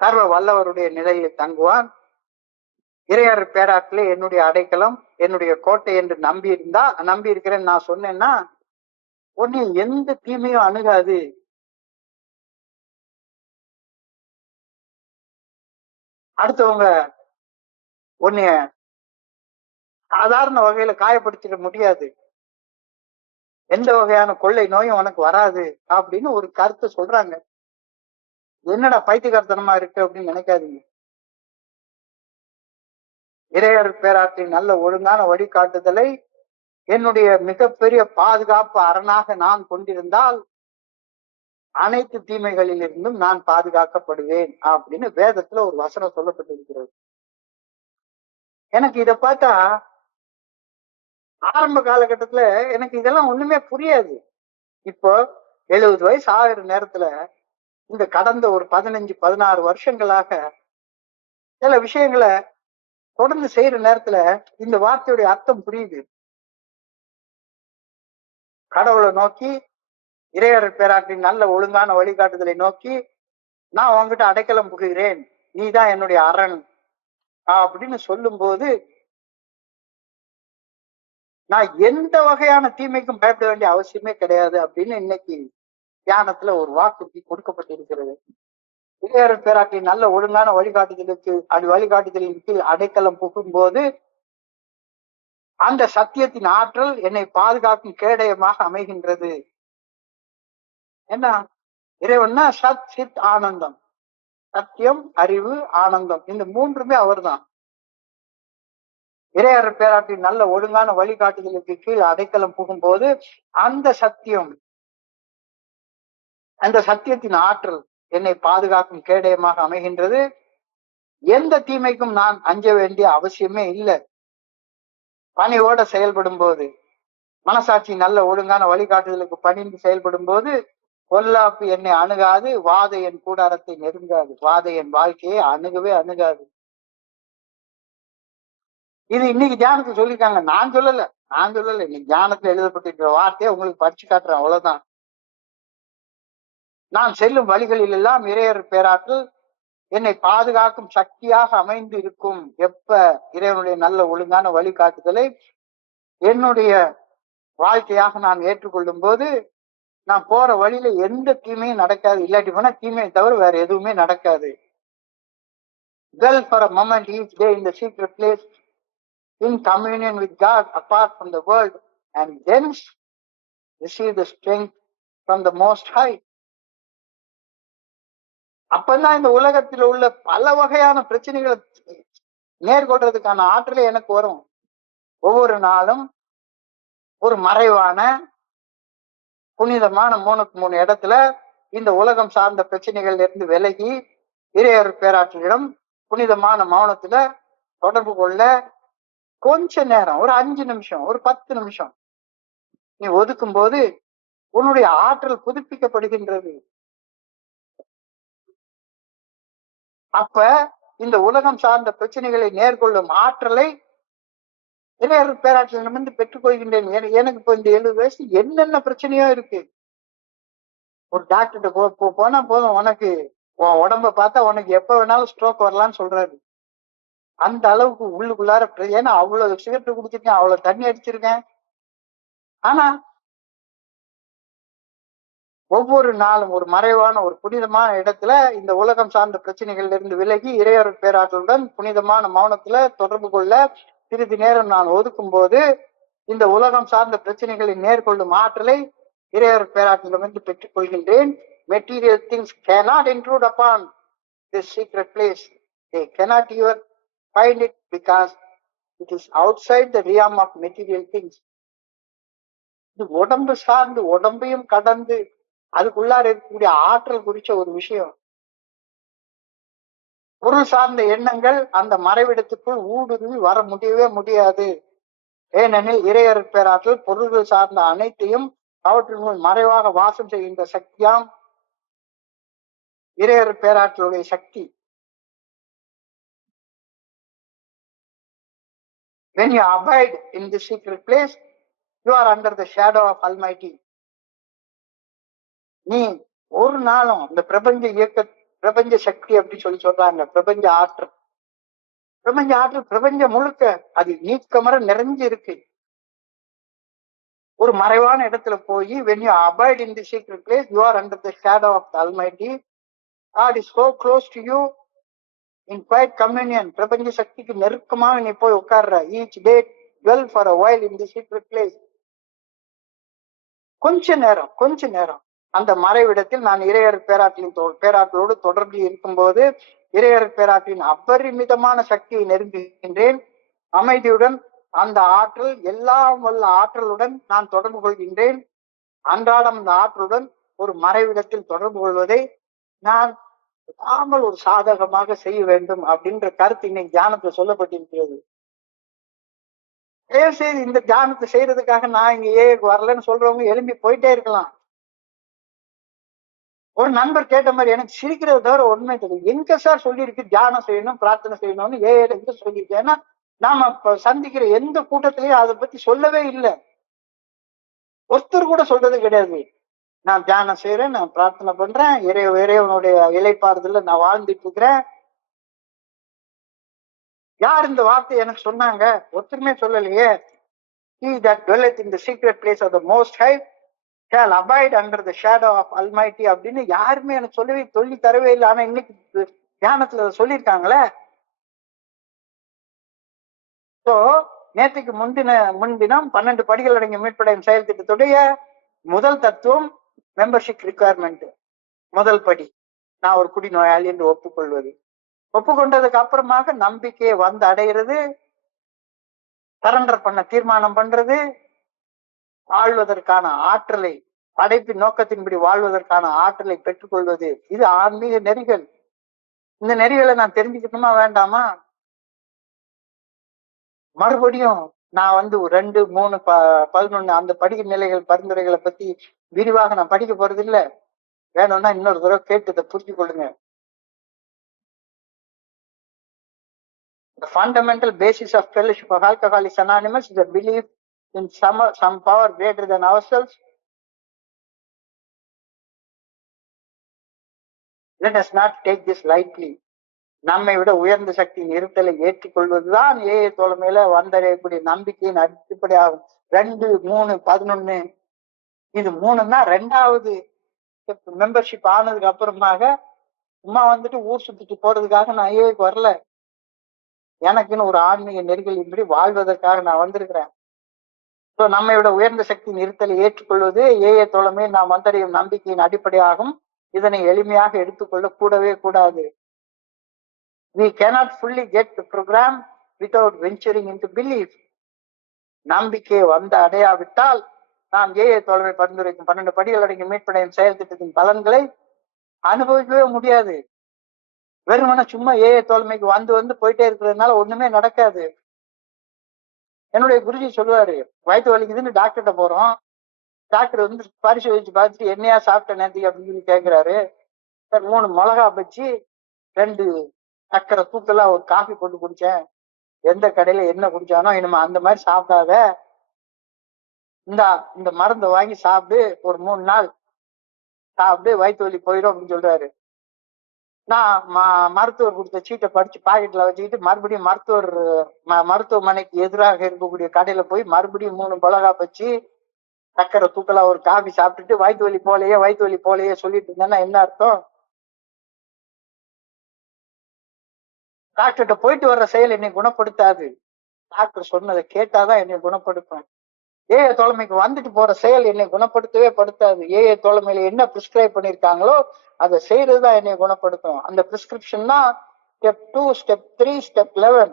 சர்வ வல்லவருடைய நிலையில் தங்குவான். இறையர் பேராற்றிலே என்னுடைய அடைக்கலம் என்னுடைய கோட்டை என்று நம்பி இருக்கிறேன்னு நான் சொன்னேன்னா உன்னை எந்த தீமையும் அணுகாது. அடுத்தவங்க உன்னைய சாதாரண வகையில காயப்படுத்திட முடியாது. எந்த வகையான கொள்ளை நோயும் உனக்கு வராது அப்படின்னு ஒரு கருத்தை சொல்றாங்க. என்னடா பைத்தியக்காரத்தனமா இருக்கு அப்படின்னு நினைக்காதீங்க. இறையர் பேராற்றின் நல்ல ஒழுங்கான வழிகாட்டுதலை என்னுடைய மிகப்பெரிய பாதுகாப்பு அரணாக நான் கொண்டிருந்தால் அனைத்து தீமைகளில் இருந்தும் நான் பாதுகாக்கப்படுவேன் அப்படின்னு வேதத்துல ஒரு வசனம் சொல்லப்பட்டிருக்கிறது. எனக்கு இத பார்த்தா ஆரம்ப காலகட்டத்துல எனக்கு இதெல்லாம் ஒண்ணுமே புரியாது. இப்போ 70 வயசு ஆகிற நேரத்துல இந்த கடந்த ஒரு 15-16 வருஷங்களாக சில விஷயங்களை தொடர்ந்து செய்யற நேரத்துல இந்த வார்த்தையுடைய அர்த்தம் புரியுது. கடவுளை நோக்கி இறையர் பேராற்றின் நல்ல ஒழுங்கான வழிகாட்டுதலை நோக்கி நான் உங்ககிட்ட அடைக்கலம் புகுகிறேன், நீதான் என்னுடைய அரண் அப்படின்னு சொல்லும் போது நான் எந்த வகையான தீமைக்கும் பயப்பட வேண்டிய அவசியமே கிடையாது அப்படின்னு இன்னைக்கு தியானத்துல ஒரு வாக்குறுதி கொடுக்கப்பட்டிருக்கிறது. இறையர் பேராற்றின் நல்ல ஒழுங்கான வழிகாட்டுதலின் கீழ் அடைக்கலம் புகும்போது அந்த சத்தியத்தின் ஆற்றல் என்னை பாதுகாக்கும் கேடயமாக அமைகின்றது. என்ன இறைவன்னா சத் சித் ஆனந்தம், சத்தியம் அறிவு ஆனந்தம், இந்த மூன்றுமே அவர் தான். இறையர் பேராற்றின் நல்ல ஒழுங்கான வழிகாட்டுதலுக்கு கீழ் அடைக்கலம் புகும்போது அந்த சத்தியத்தின் ஆற்றல் என்னை பாதுகாக்கும் கேடயமாக அமைகின்றது. எந்த தீமைக்கும் நான் அஞ்ச வேண்டிய அவசியமே இல்லை. பணியோட செயல்படும் போது மனசாட்சி நல்ல ஒழுங்கான வழிகாட்டுதலுக்கு பணிந்து செயல்படும் போது பொல்லாப்பு என்னை அணுகாது, வாதை என் கூடாரத்தை நெருங்காது, வாதை என் வாழ்க்கையை அணுகவே அணுகாது. இது இன்னைக்கு தியானத்துக்கு சொல்லியிருக்காங்க, நான் சொல்லல. இன்னைக்கு தியானத்துல எழுதப்பட்டிருக்கிற வார்த்தையை உங்களுக்கு படிச்சு காட்டுறேன், அவ்வளவுதான். நான் செல்லும் வழிகளில் எல்லாம் இறையர் பேராற்றல் என்னை பாதுகாக்கும் சக்தியாக அமைந்து இருக்கும். எப்ப இறைவனுடைய நல்ல ஒழுங்கான வழிகாட்டுதலை என்னுடைய வாழ்க்கையாக நான் ஏற்றுக்கொள்ளும் போது நான் போற வழியில எந்த தீமையும் நடக்காது. இல்லாட்டி போனா தீமையை தவிர வேற எதுவுமே நடக்காது. Dwell for a moment each day in the secret place, in communion with God apart from the world, and then receive the strength from the Most High. அப்பதான் இந்த உலகத்தில் உள்ள பல வகையான பிரச்சனைகளை நேர்கொள்றதுக்கான ஆற்றலே எனக்கு வரும். ஒவ்வொரு நாளும் ஒரு மறைவான புனிதமான 3 இடத்துல இந்த உலகம் சார்ந்த பிரச்சனைகள்ல இருந்து விலகி இறையர் பேராற்றலிடம் புனிதமான மௌனத்துல தொடர்பு கொள்ள கொஞ்ச நேரம், ஒரு 5 நிமிஷம், ஒரு 10 நிமிஷம் நீ ஒதுக்கும் போது உன்னுடைய ஆற்றல் புதுப்பிக்கப்படுகின்றது. அப்ப இந்த உலகம் சார்ந்த பிரச்சனைகளை நேர்கொள்ளும் ஆற்றலை இறையர் பேராற்றலிடமிருந்து பெற்றுக்கொள்கின்றேன். எனக்கு இப்போ இந்த 70 வயசு என்னென்ன பிரச்சனையோ இருக்கு. ஒரு டாக்டர்கிட்ட போனா போதும், உனக்கு உன் உடம்ப பார்த்தா உனக்கு எப்ப வேணாலும் ஸ்ட்ரோக் வரலாம்னு சொல்றாரு. அந்த அளவுக்கு உள்ளுக்குள்ளார, ஏன்னா அவ்வளவு சிகரெட் குடிச்சிருக்கேன், அவ்வளவு தண்ணி அடிச்சிருக்கேன். ஆனா ஒவ்வொரு நாளும் ஒரு மறைவான ஒரு புனிதமான இடத்துல இந்த உலகம் சார்ந்த பிரச்சனைகள்ல இருந்து விலகி இறையர் பேராற்றலுடன் புனிதமான மௌனத்துல தொடர்பு கொள்ள சிறிது நேரம் நான் ஒதுக்கும் போது இந்த உலகம் சார்ந்த பிரச்சனைகளை நேர்கொள்ளும் ஆற்றலை இறையர் பேராற்றலிடமிருந்து பெற்றுக் கொள்கின்றேன். Material things cannot intrude upon this secret place. They cannot even find it because it is outside the realm of material things. இது உடம்பு சார்ந்து, உடம்பையும் கடந்து அதுக்குள்ளார இருக்கக்கூடிய ஆற்றல் குறிச்ச ஒரு விஷயம். பொருள் சார்ந்த எண்ணங்கள் அந்த மறைவிடத்துக்குள் ஊடுருவி வர முடியவே முடியாது. ஏனெனில் இறையர் பேராற்றல் பொருள்கள் சார்ந்த அனைத்தையும் அவற்றினுள் மறைவாக வாசம் செய்கின்ற சக்தியாம் இறையர் பேராற்றலுடைய சக்தி. When you abide in this secret place, you are under the shadow of Almighty. நீ ஒரு நாளும் இந்த பிரபஞ்ச சக்தி அப்படி சொல்றாங்க. பிரபஞ்ச ஆற்றல் பிரபஞ்சம் முழுக்க அது நீக்கமர நிறைஞ்சு இருக்கு. ஒரு மறைவான இடத்துல போய் when you abide in the secret place, you are under the shadow of the Almighty. God is so close to you in quiet communion. பிரபஞ்ச சக்திக்கு நெருக்கமாக நீ போய் உட்கார்ற. each day dwell for a while in the secret place. கொஞ்ச நேரம் அந்த மறைவிடத்தில் நான் இறையர் பேராற்றலோடு தொடர்பில் இருக்கும்போது இறையர் பேராற்றின் அபரிமிதமான சக்தியை நெருங்குகின்றேன். அமைதியுடன் அந்த ஆற்றல், எல்லாம் வல்ல ஆற்றலுடன் நான் தொடர்பு கொள்கின்றேன். அன்றாடம் அந்த ஆற்றலுடன் ஒரு மறைவிடத்தில் தொடர்பு கொள்வதை நான் விடாமல் ஒரு சாதகமாக செய்ய வேண்டும் அப்படின்ற கருத்து இன்னைக்கு தியானத்துல சொல்லப்பட்டிருக்கிறது. செய்து இந்த தியானத்தை செய்யறதுக்காக நான் இங்க வரலன்னு சொல்றவங்க எழும்பி போயிட்டே இருக்கலாம். ஒரு நண்பர் கேட்ட மாதிரி எனக்கு சிரிக்கிறத தவிர உண்மை தெரியும். எங்க சார் சொல்லியிருக்கு தியானம் செய்யணும், பிரார்த்தனை செய்யணும்னு எங்க சொல்லியிருக்கேன். ஏன்னா நாம சந்திக்கிற எந்த கூட்டத்திலையும் அதை பத்தி சொல்லவே இல்லை. ஒருத்தர் கூட சொல்றது கிடையாது. நான் தியானம் செய்யறேன், நான் பிரார்த்தனை பண்றேன், இறைவனுடைய இலைப்பாறுதல நான் வாழ்ந்துட்டு இருக்கிறேன். யார் இந்த வார்த்தை எனக்கு சொன்னாங்க? ஒருத்தருமே சொல்லலையே. He that dwelleth in the secret place of the Most High shall abide under the shadow of Almighty அப்படின்னு யாருமே எனக்கு சொல்லி தரவே இல்லை. ஆனா இன்னைக்கு தியானத்துல சொல்லியிருக்காங்களே. சோ நேற்றுக்கு முன்தினம் 12 படிகள் அடங்கிய மீட்படையும் செயல் திட்டத்துடைய முதல் தத்துவம் மெம்பர்ஷிப் ரிக்குவயர்மெண்ட். முதல் படி நான் ஒரு குடிநோயாளி என்று ஒப்புக்கொள்வது. ஒப்புக்கொண்டதுக்கு அப்புறமாக நம்பிக்கையை வந்து அடைகிறது, சரண்டர் பண்ண தீர்மானம் பண்றது, வாழ்வதற்கான ஆற்றலை, படைப்பின் நோக்கத்தின்படி வாழ்வதற்கான ஆற்றலை பெற்றுக்கொள்வது. இது ஆன்மீக நெறிகள். இந்த நெறிகளை நான் தெரிஞ்சுக்கணுமா வேண்டாமா? மறுபடியும் நான் 2, 3, 11 அந்த படிக்க நிலைகள் பரிந்துரைகளை பத்தி விரிவாக நான் படிக்க போறது இல்லை. வேணும்னா இன்னொரு தடவை கேட்டு இதை புரிஞ்சு கொள்ளுங்க. The fundamental basis of fellowship of Alcoholics Anonymous is a belief in some power greater than ourselves. Let us not take this lightly. நம்மை விட உயர்ந்த சக்தியின் இருத்தலை ஏற்றுக்கொள்வதுதான் ஏழை தோழமையில வந்தடையக்கூடிய நம்பிக்கையின் அடிப்படையாகும். 2, 3, 11 இது 3 தான் 2வது மெம்பர்ஷிப் ஆனதுக்கு அப்புறமாக சும்மா வந்துட்டு ஊர் சுத்திட்டு போறதுக்காக நான் ஐஏக்கு வரல. எனக்குன்னு ஒரு ஆன்மீக நெறிகளின்படி வாழ்வதற்காக நான் வந்திருக்கிறேன். நம்மை விட உயர்ந்த சக்தியின் இருத்தலை ஏற்றுக்கொள்வது ஏஏ தோழமை நாம் வந்தடையும் நம்பிக்கையின் அடிப்படையாகும். இதனை எளிமையாக எடுத்துக்கொள்ள கூடவே கூடாது. We cannot fully get the program without venturing into belief. நம்பிக்கை வந்து அடையாவிட்டால் நாம் ஏஏ தோழமை பரிந்துரைக்கும் 12 படிகள் அடங்கிய மீட்படையும் செயல் திட்டத்தின் பலன்களை அனுபவிக்கவே முடியாது. வெறுமன சும்மா ஏஏ தோழமைக்கு வந்து போயிட்டே இருக்கிறதுனால ஒண்ணுமே நடக்காது. என்னுடைய குருஜி சொல்லுவாரு, வயிற்று வலிக்குதுன்னு டாக்டர்கிட்ட போறோம். டாக்டர் வந்து பரிசோதிச்சு பார்த்துட்டு என்னையா சாப்பிட்ட நேரத்துக்கு அப்படின்னு சொல்லி கேட்கிறாரு. 3 மிளகா பச்சி 2 சக்கரை தூக்கெல்லாம் ஒரு காஃபி போட்டு குடிச்சேன். எந்த கடையில என்ன குடிச்சானோ இனிமே அந்த மாதிரி சாப்பிடாத, இந்த மருந்தை வாங்கி சாப்பிடு, ஒரு 3 நாள் சாப்பிடு, வயிற்று வலி போயிடும் அப்படின்னு சொல்றாரு. நான் மருத்துவர் கொடுத்த சீட்டை படிச்சு பாக்கெட்ல வச்சுக்கிட்டு மறுபடியும் மருத்துவமனைக்கு எதிராக இருக்கக்கூடிய கடையில போய் மறுபடியும் 3 மிளகா பச்சி சக்கரை தூக்கலா ஒரு காபி சாப்பிட்டுட்டு வயிற்று வலி போலையே சொல்லிட்டு இருந்தேன்னா என்ன அர்த்தம்? டாக்டர்கிட்ட போயிட்டு வர்ற செயல் என்னை குணப்படுத்தாது. டாக்டர் சொன்னதை கேட்டாதான் என்னை குணப்படுத்தும். ஏஏ தோழமைக்கு வந்துட்டு போற செயல் என்னை குணப்படுத்தவே படுத்தாது. ஏஏ தோழமையில என்ன பிரிஸ்கிரைப் பண்ணிருக்காங்களோ அதை செய்யறதுதான் என்னை குணப்படுத்தும். அந்த பிரிஸ்கிரிப்ஷன் தான் step 2, step 3, step 11.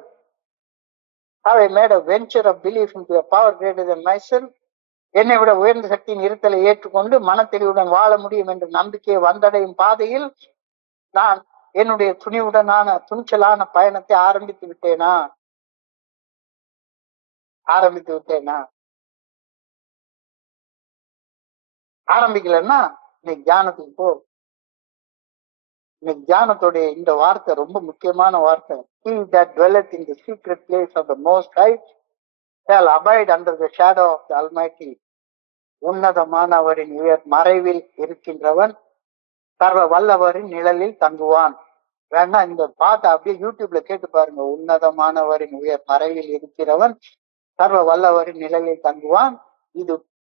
Have I made a venture of belief into a power greater than myself? என்னை விட உயர்ந்த சக்தியின் இருத்தலை ஏற்றுக்கொண்டு மனத்தெளிவுடன் வாழ முடியும் என்ற நம்பிக்கையை வந்தடையும் பாதையில் நான் என்னுடைய துணிச்சலான பயணத்தை ஆரம்பித்து விட்டேனா? ஆரம்பிக்கலன்னா இன்னைக்கு தியானத்துக்கு போ. இன்னைக்கு தியானத்துடைய இந்த வார்த்தை ரொம்ப முக்கியமான வார்த்தை. He that dwelleth in the secret place of the Most High shall abide under the shadow of the Almighty. உன்னதமானவரின் உயர் மறைவில் இருக்கின்றவன் சர்வ வல்லவரின் நிழலில் தங்குவான். வேணா இந்த பாட்டை அப்படியே யூடியூப்ல கேட்டு பாருங்க. உன்னதமானவரின் உயர் மறைவில் இருக்கிறவன் சர்வ வல்லவரின் நிழலில் தங்குவான். இது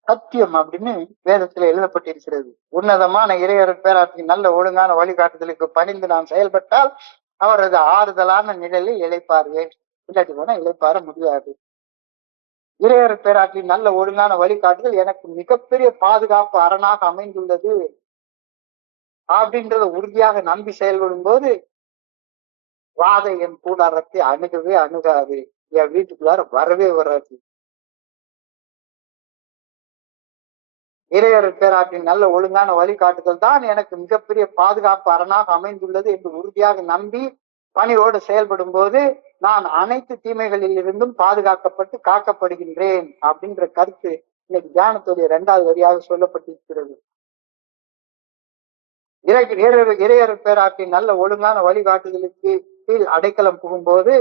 சத்தியம் அப்படின்னு வேதத்துல எழுதப்பட்டிருக்கிறது. உன்னதமான இறையர் பேராற்றின் நல்ல ஒழுங்கான வழிகாட்டுதலுக்கு பணிந்து நாம் செயல்பட்டால் அவரது ஆறுதலான நிழலில் இளைப்பாருவேன். இல்லாட்டி போனா இளைப்பாற முடியாது. இறையர் பேராற்றின் நல்ல ஒழுங்கான வழிகாட்டுதல் எனக்கு மிகப்பெரிய பாதுகாப்பு அரணாக அமைந்துள்ளது அப்படின்றத உறுதியாக நம்பி செயல்படும் போது வாத என் கூடாரத்தை அணுகாது, என் வீட்டுக்குள்ளார வரவே வராது. இறையர் பேராற்றின் நல்ல ஒழுங்கான வழிகாட்டுதல் தான் எனக்கு மிகப்பெரிய பாதுகாப்பு அரணாக அமைந்துள்ளது என்று உறுதியாக நம்பி பணியோடு செயல்படும் போது நான் அனைத்து தீமைகளில் இருந்தும் பாதுகாக்கப்பட்டு காக்கப்படுகின்றேன் அப்படின்ற கருத்து இன்னைக்கு தியானத்துடைய 2வது வரியாக சொல்லப்பட்டிருக்கிறது. இறையர் பேராற்றின் நல்ல ஒழுங்கான வழிகாட்டுதலுக்கு கீழ் அடைக்கலம் புகும்போது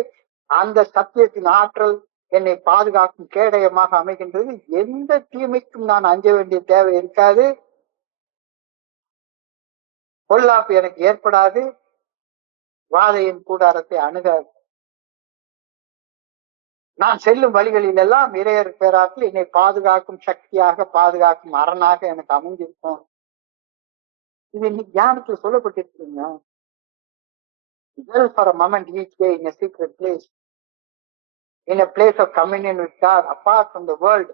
அந்த சத்தியத்தின் ஆற்றல் என்னை பாதுகாக்கும் கேடயமாக அமைகின்றது. எந்த தீமைக்கும் நான் அஞ்ச வேண்டிய தேவை இருக்காது. பொல்லாப்பு எனக்கு ஏற்படாது. வாதையின் கூடாரத்தை அணுகாது. நான் செல்லும் வழிகளில் எல்லாம் இறையர் பேராற்றில் என்னை பாதுகாக்கும் சக்தியாக, பாதுகாக்கும் அரணாக எனக்கு அமைஞ்சிருக்கும். இது இன்னைக்கு தியானத்துல சொல்லப்பட்டிருக்குங்க. For a moment each day in a secret place, in a place of communion with God, apart from the world,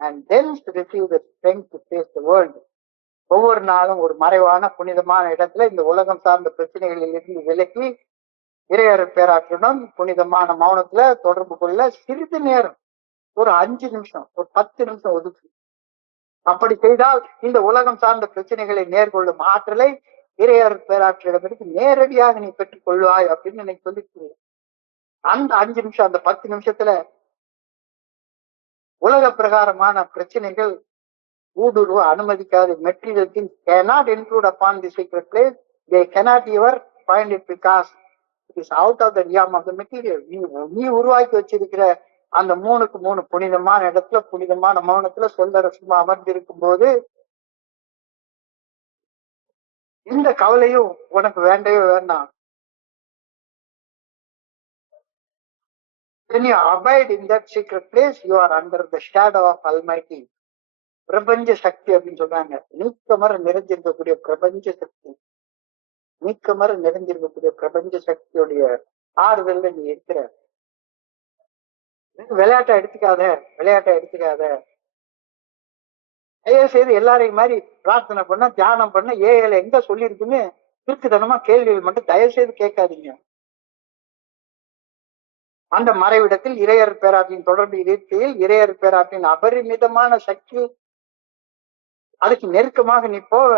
and then to receive the strength to face the world. ஒவ்வொரு நாளும் ஒரு மறைவான புனிதமான இடத்துல இந்த உலகம் சார்ந்த பிரச்சனைகளில் இருந்து விலக்கி இறையர் பேராற்றுடன் புனிதமான மௌனத்துல தொடர்பு கொள்ள சிறிது நேரம், ஒரு 5 நிமிஷம், ஒரு 10 நிமிஷம் ஒதுக்கு. அப்படி செய்தால் இந்த உலகம் சார்ந்த பிரச்சனைகளை நேர்கொள்ளும் ஆற்றலை இறையர் பேராற்றிடமிருந்து நேரடியாக நீ பெற்றுக் கொள்வாய் அப்படின்னு எனக்கு சொல்லிட்டு அந்த 5 நிமிஷம், அந்த 10 நிமிஷத்துல உலக பிரகாரமான பிரச்சனைகள் ஊடுருவ அனுமதிக்காது. Material things cannot intrude upon the secret place. They cannot ever find it because it is out of the realm of the material. நீ உருவாக்கி வச்சிருக்கிற அந்த 3க்கு 3 புனிதமான இடத்துல, புனிதமான மௌனத்துல சொல்லரசமா அமர்ந்து இருக்கும் போது இந்த கவலையும் உனக்கு வேண்டவே வேண்டாம். When you abide in that secret place, you are under the shadow of Almighty. பிரபஞ்ச சக்தி அப்படின்னு சொல்றாங்க. நீக்கமர நிறைஞ்சிருக்கக்கூடிய பிரபஞ்ச சக்தி, நீக்கமர நிறைஞ்சிருக்கக்கூடிய பிரபஞ்ச சக்தியுடைய ஆறுதல்ல நீ இருக்கிற. விளையாட்டை எடுத்துக்காத, விளையாட்டை எடுத்துக்காத. தயவு செய்து எல்லாரையும் மாதிரி பிரார்த்தனை பண்ண, தியானம் பண்ண, ஏஐல எங்க சொல்லியிருக்குன்னு திருக்குத்தனமா கேள்விகள் மட்டும் தயவு செய்து கேட்காதீங்க. அந்த மறைவிடத்தில் இறையர் பேராற்றின் தொடர்பு இருக்கையில் இறையர் பேராற்றின் அபரிமிதமான சக்தி அதுக்கு நெருக்கமாக நீ போவ.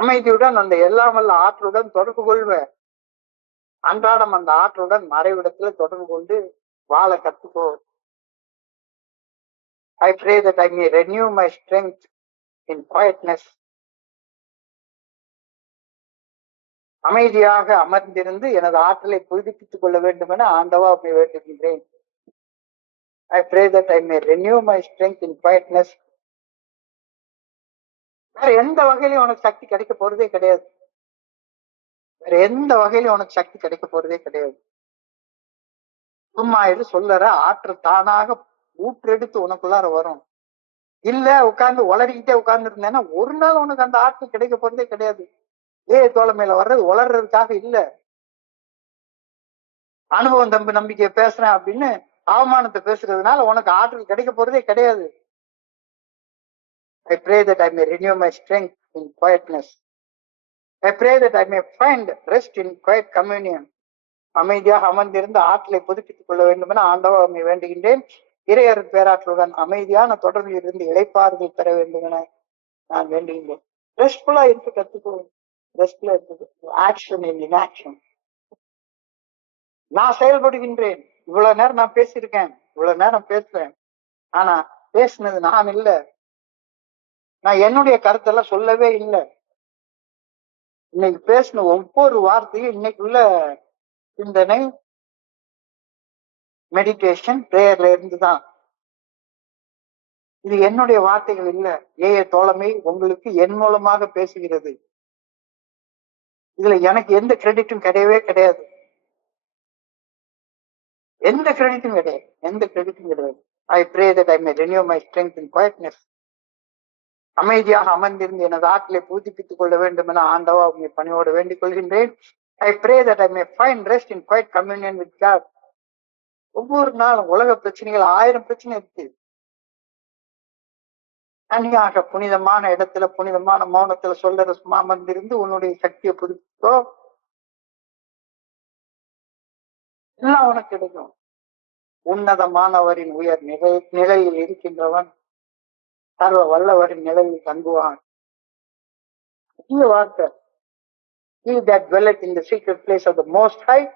அமைதியுடன் அந்த எல்லாம் வல்ல ஆற்றுடன் தொடர்பு கொள்வ. அன்றாடம் அந்த ஆற்றுடன் மறைவிடத்துல தொடர்பு கொண்டு வாழ கத்துக்கோ. I pray that I may renew my strength in quietness. அமைதியாக அமர்ந்திருந்து எனது ஆற்றலை புதுப்பித்துக் கொள்ள வேண்டும் என ஆண்டவா அப்படி வேண்டுகின்றேன். I pray that I may renew my strength in quietness. வேற எந்த வகையிலும் உனக்கு சக்தி கிடைக்க போறதே கிடையாது. வேற எந்த வகையிலும் உனக்கு சக்தி கிடைக்க போறதே கிடையாது. சும்மா இது சொல்லற ஆற்றல் தானாக ஊற்றெடுத்து உனக்குள்ளார வரும். இல்ல உட்கார்ந்து உளறிக்கிட்டே உட்கார்ந்து இருந்தேன்னா ஒரு நாள் உனக்கு அந்த ஆற்றல் கிடைக்க போறதே கிடையாது. தோழமையில வர்றது உளர்றதுக்காக இல்ல. அனுபவம் தம்பு நம்பிக்கையை பேசுறேன் அப்படின்னு அவமானத்தை பேசுறதுனால உனக்கு ஆற்றல் கிடைக்க போறதே கிடையாது. I pray that I may renew my strength in quietness. I pray that I may find rest in quiet communion. அமைதியாக அமர்ந்திருந்து ஆற்றலை புதுப்பித்துக் கொள்ள வேண்டும் என ஆண்டவா அம்மை வேண்டுகின்றேன். இறையர் பேராற்றலுடன் அமைதியான தொடர்பில் இருந்து இளைப்பாறுதல் பெற வேண்டும் என நான் வேண்டுகின்றேன். ரெஸ்ட்ஃபுல்லா இருக்கு கத்துக்கோ. ரெஸ்ட்ஃபுல்லா இருக்கு. ஆக்ஷன் இன் இன்ஆக்ஷன். நான் செயல்படுகின்றேன். இவ்வளவு நேரம் நான் பேசியிருக்கேன், இவ்வளவு நேரம் பேசுறேன். ஆனா பேசினது நான் இல்ல. நான் என்னுடைய கருத்தெல்லாம் சொல்லவே இல்லை. இன்னைக்கு பேசின ஒவ்வொரு வார்த்தையும் இன்னைக்குள்ள சிந்தனை, மெடிடேஷன், பிரேயர்ல இருந்துதான். இது என்னுடைய வார்த்தைகள் இல்ல. தோழமை உங்களுக்கு என் மூலமாக பேசுகிறது. இதுல எனக்கு எந்த கிரெடிட்டும் கிடையவே கிடையாது. எந்த கிரெடிட்டும் கிடையாது. எந்த கிரெடிட்டும் கிடையாது. I pray that I may renew my strength in quietness. அமைதியாக அமர்ந்திருந்து எனது ஆற்றலை புதுப்பித்துக் கொள்ள வேண்டும் என ஆண்டவா உண்மை பணியோடு வேண்டிக் கொள்கின்றேன். I pray that I may find rest in quiet communion with God. ஒவ்வொரு நாளும் உலக பிரச்சனைகள் 1000 பிரச்சனை இருக்கு. தனியாக புனிதமான இடத்துல புனிதமான மௌனத்துல சொல்ற சும்மா அமர்ந்திருந்து உன்னுடைய சக்தியை புதுப்பித்தோ எல்லாம் உனக்கு கிடைக்கும். உன்னதமானவரின் உயர் நிலையில் இருக்கின்றவன் சர்வ வல்லவரின் நிலையில் தங்குவான். இந்த வார்த்தை, he that dwelleth in the secret place of the Most High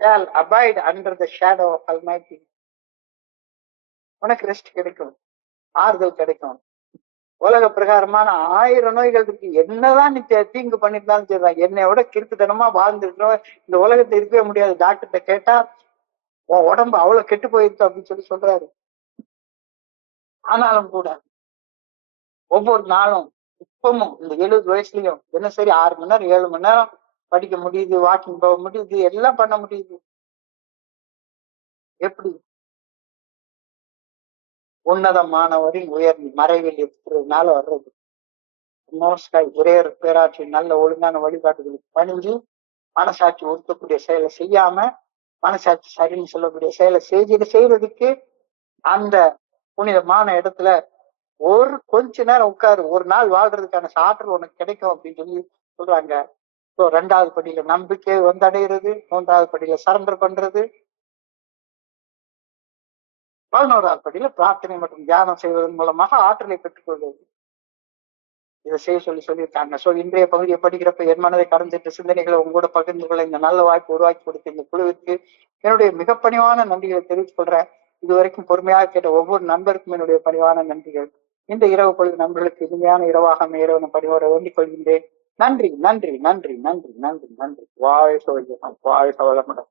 shall abide under the shadow of Almighty. உனக்கு ரெஸ்ட் கிடைக்கும், ஆறுதல் கிடைக்கும். உலக பிரகாரமான 1000 நோய்கள் இருக்கு. என்னதான் நீ தீங்கு பண்ணிருந்தாலும் சரிதான், என்னையோட கிறுக்குத்தனமா வாழ்ந்துருக்கோம், இந்த உலகத்தை இருக்கவே முடியாது. டாக்டர்கிட்ட கேட்டா உன் உடம்பு அவ்வளவு கெட்டு போயிருக்கு அப்படின்னு சொல்றாரு. ஆனாலும் கூட ஒவ்வொரு நாளும் இப்பவும் இந்த 70 வயசுலயும் தினசரி 6 மணி நேரம் 7 மணி நேரம் படிக்க முடியுது, வாக்கிங் போக முடியுது, எல்லாம் பண்ண முடியுது. எப்படி? உன்னதமானவரின் உயர் மறைவில் இருக்கிறதுனால வர்றது. இறையர் பேராட்சி நல்ல ஒழுங்கான வழிபாட்டுகளுக்கு பணிஞ்சு மனசாட்சி உறுத்தக்கூடிய செயலை செய்யாம மனசாட்சி சரின்னு சொல்லக்கூடிய செயலை செய்யறதுக்கு அந்த புனிதமான இடத்துல கொஞ்ச நேரம் உட்காரு. ஒரு நாள் வாழ்றதுக்கான ஆற்றல் உனக்கு கிடைக்கும் அப்படின்னு சொல்றாங்க. 2வது படியில நம்பிக்கை வந்தடைகிறது, 3வது படியில சரண்டர் பண்றது, 11வது படியில பிரார்த்தனை மற்றும் தியானம் செய்வதன் மூலமாக ஆற்றலை பெற்றுக் கொள்வது. இதை செய்ய சொல்லியிருக்காங்க. இன்றைய பகுதியை படிக்கிறப்ப என் மனதை கடந்துட்டு சிந்தனைகளை உங்களோட பகிர்ந்து கொள்ள இந்த நல்ல வாய்ப்பு உருவாக்கி கொடுத்த இந்த குழுவிற்கு என்னுடைய மிக பணிவான நன்றிகளை தெரிவித்துக் கொள்றேன். இதுவரைக்கும் பொறுமையாக கேட்ட ஒவ்வொரு நண்பருக்கும் என்னுடைய பணிவான நன்றிகள். இந்த இரவு பொழுது நண்பர்களுக்கு இனிமையான இரவாக அமைய பணியோட வேண்டிக் கொள்கின்றேன். நன்றி, நன்றி, நன்றி, நன்றி, நன்றி, நன்றி. வாழ்க வளமுடன்.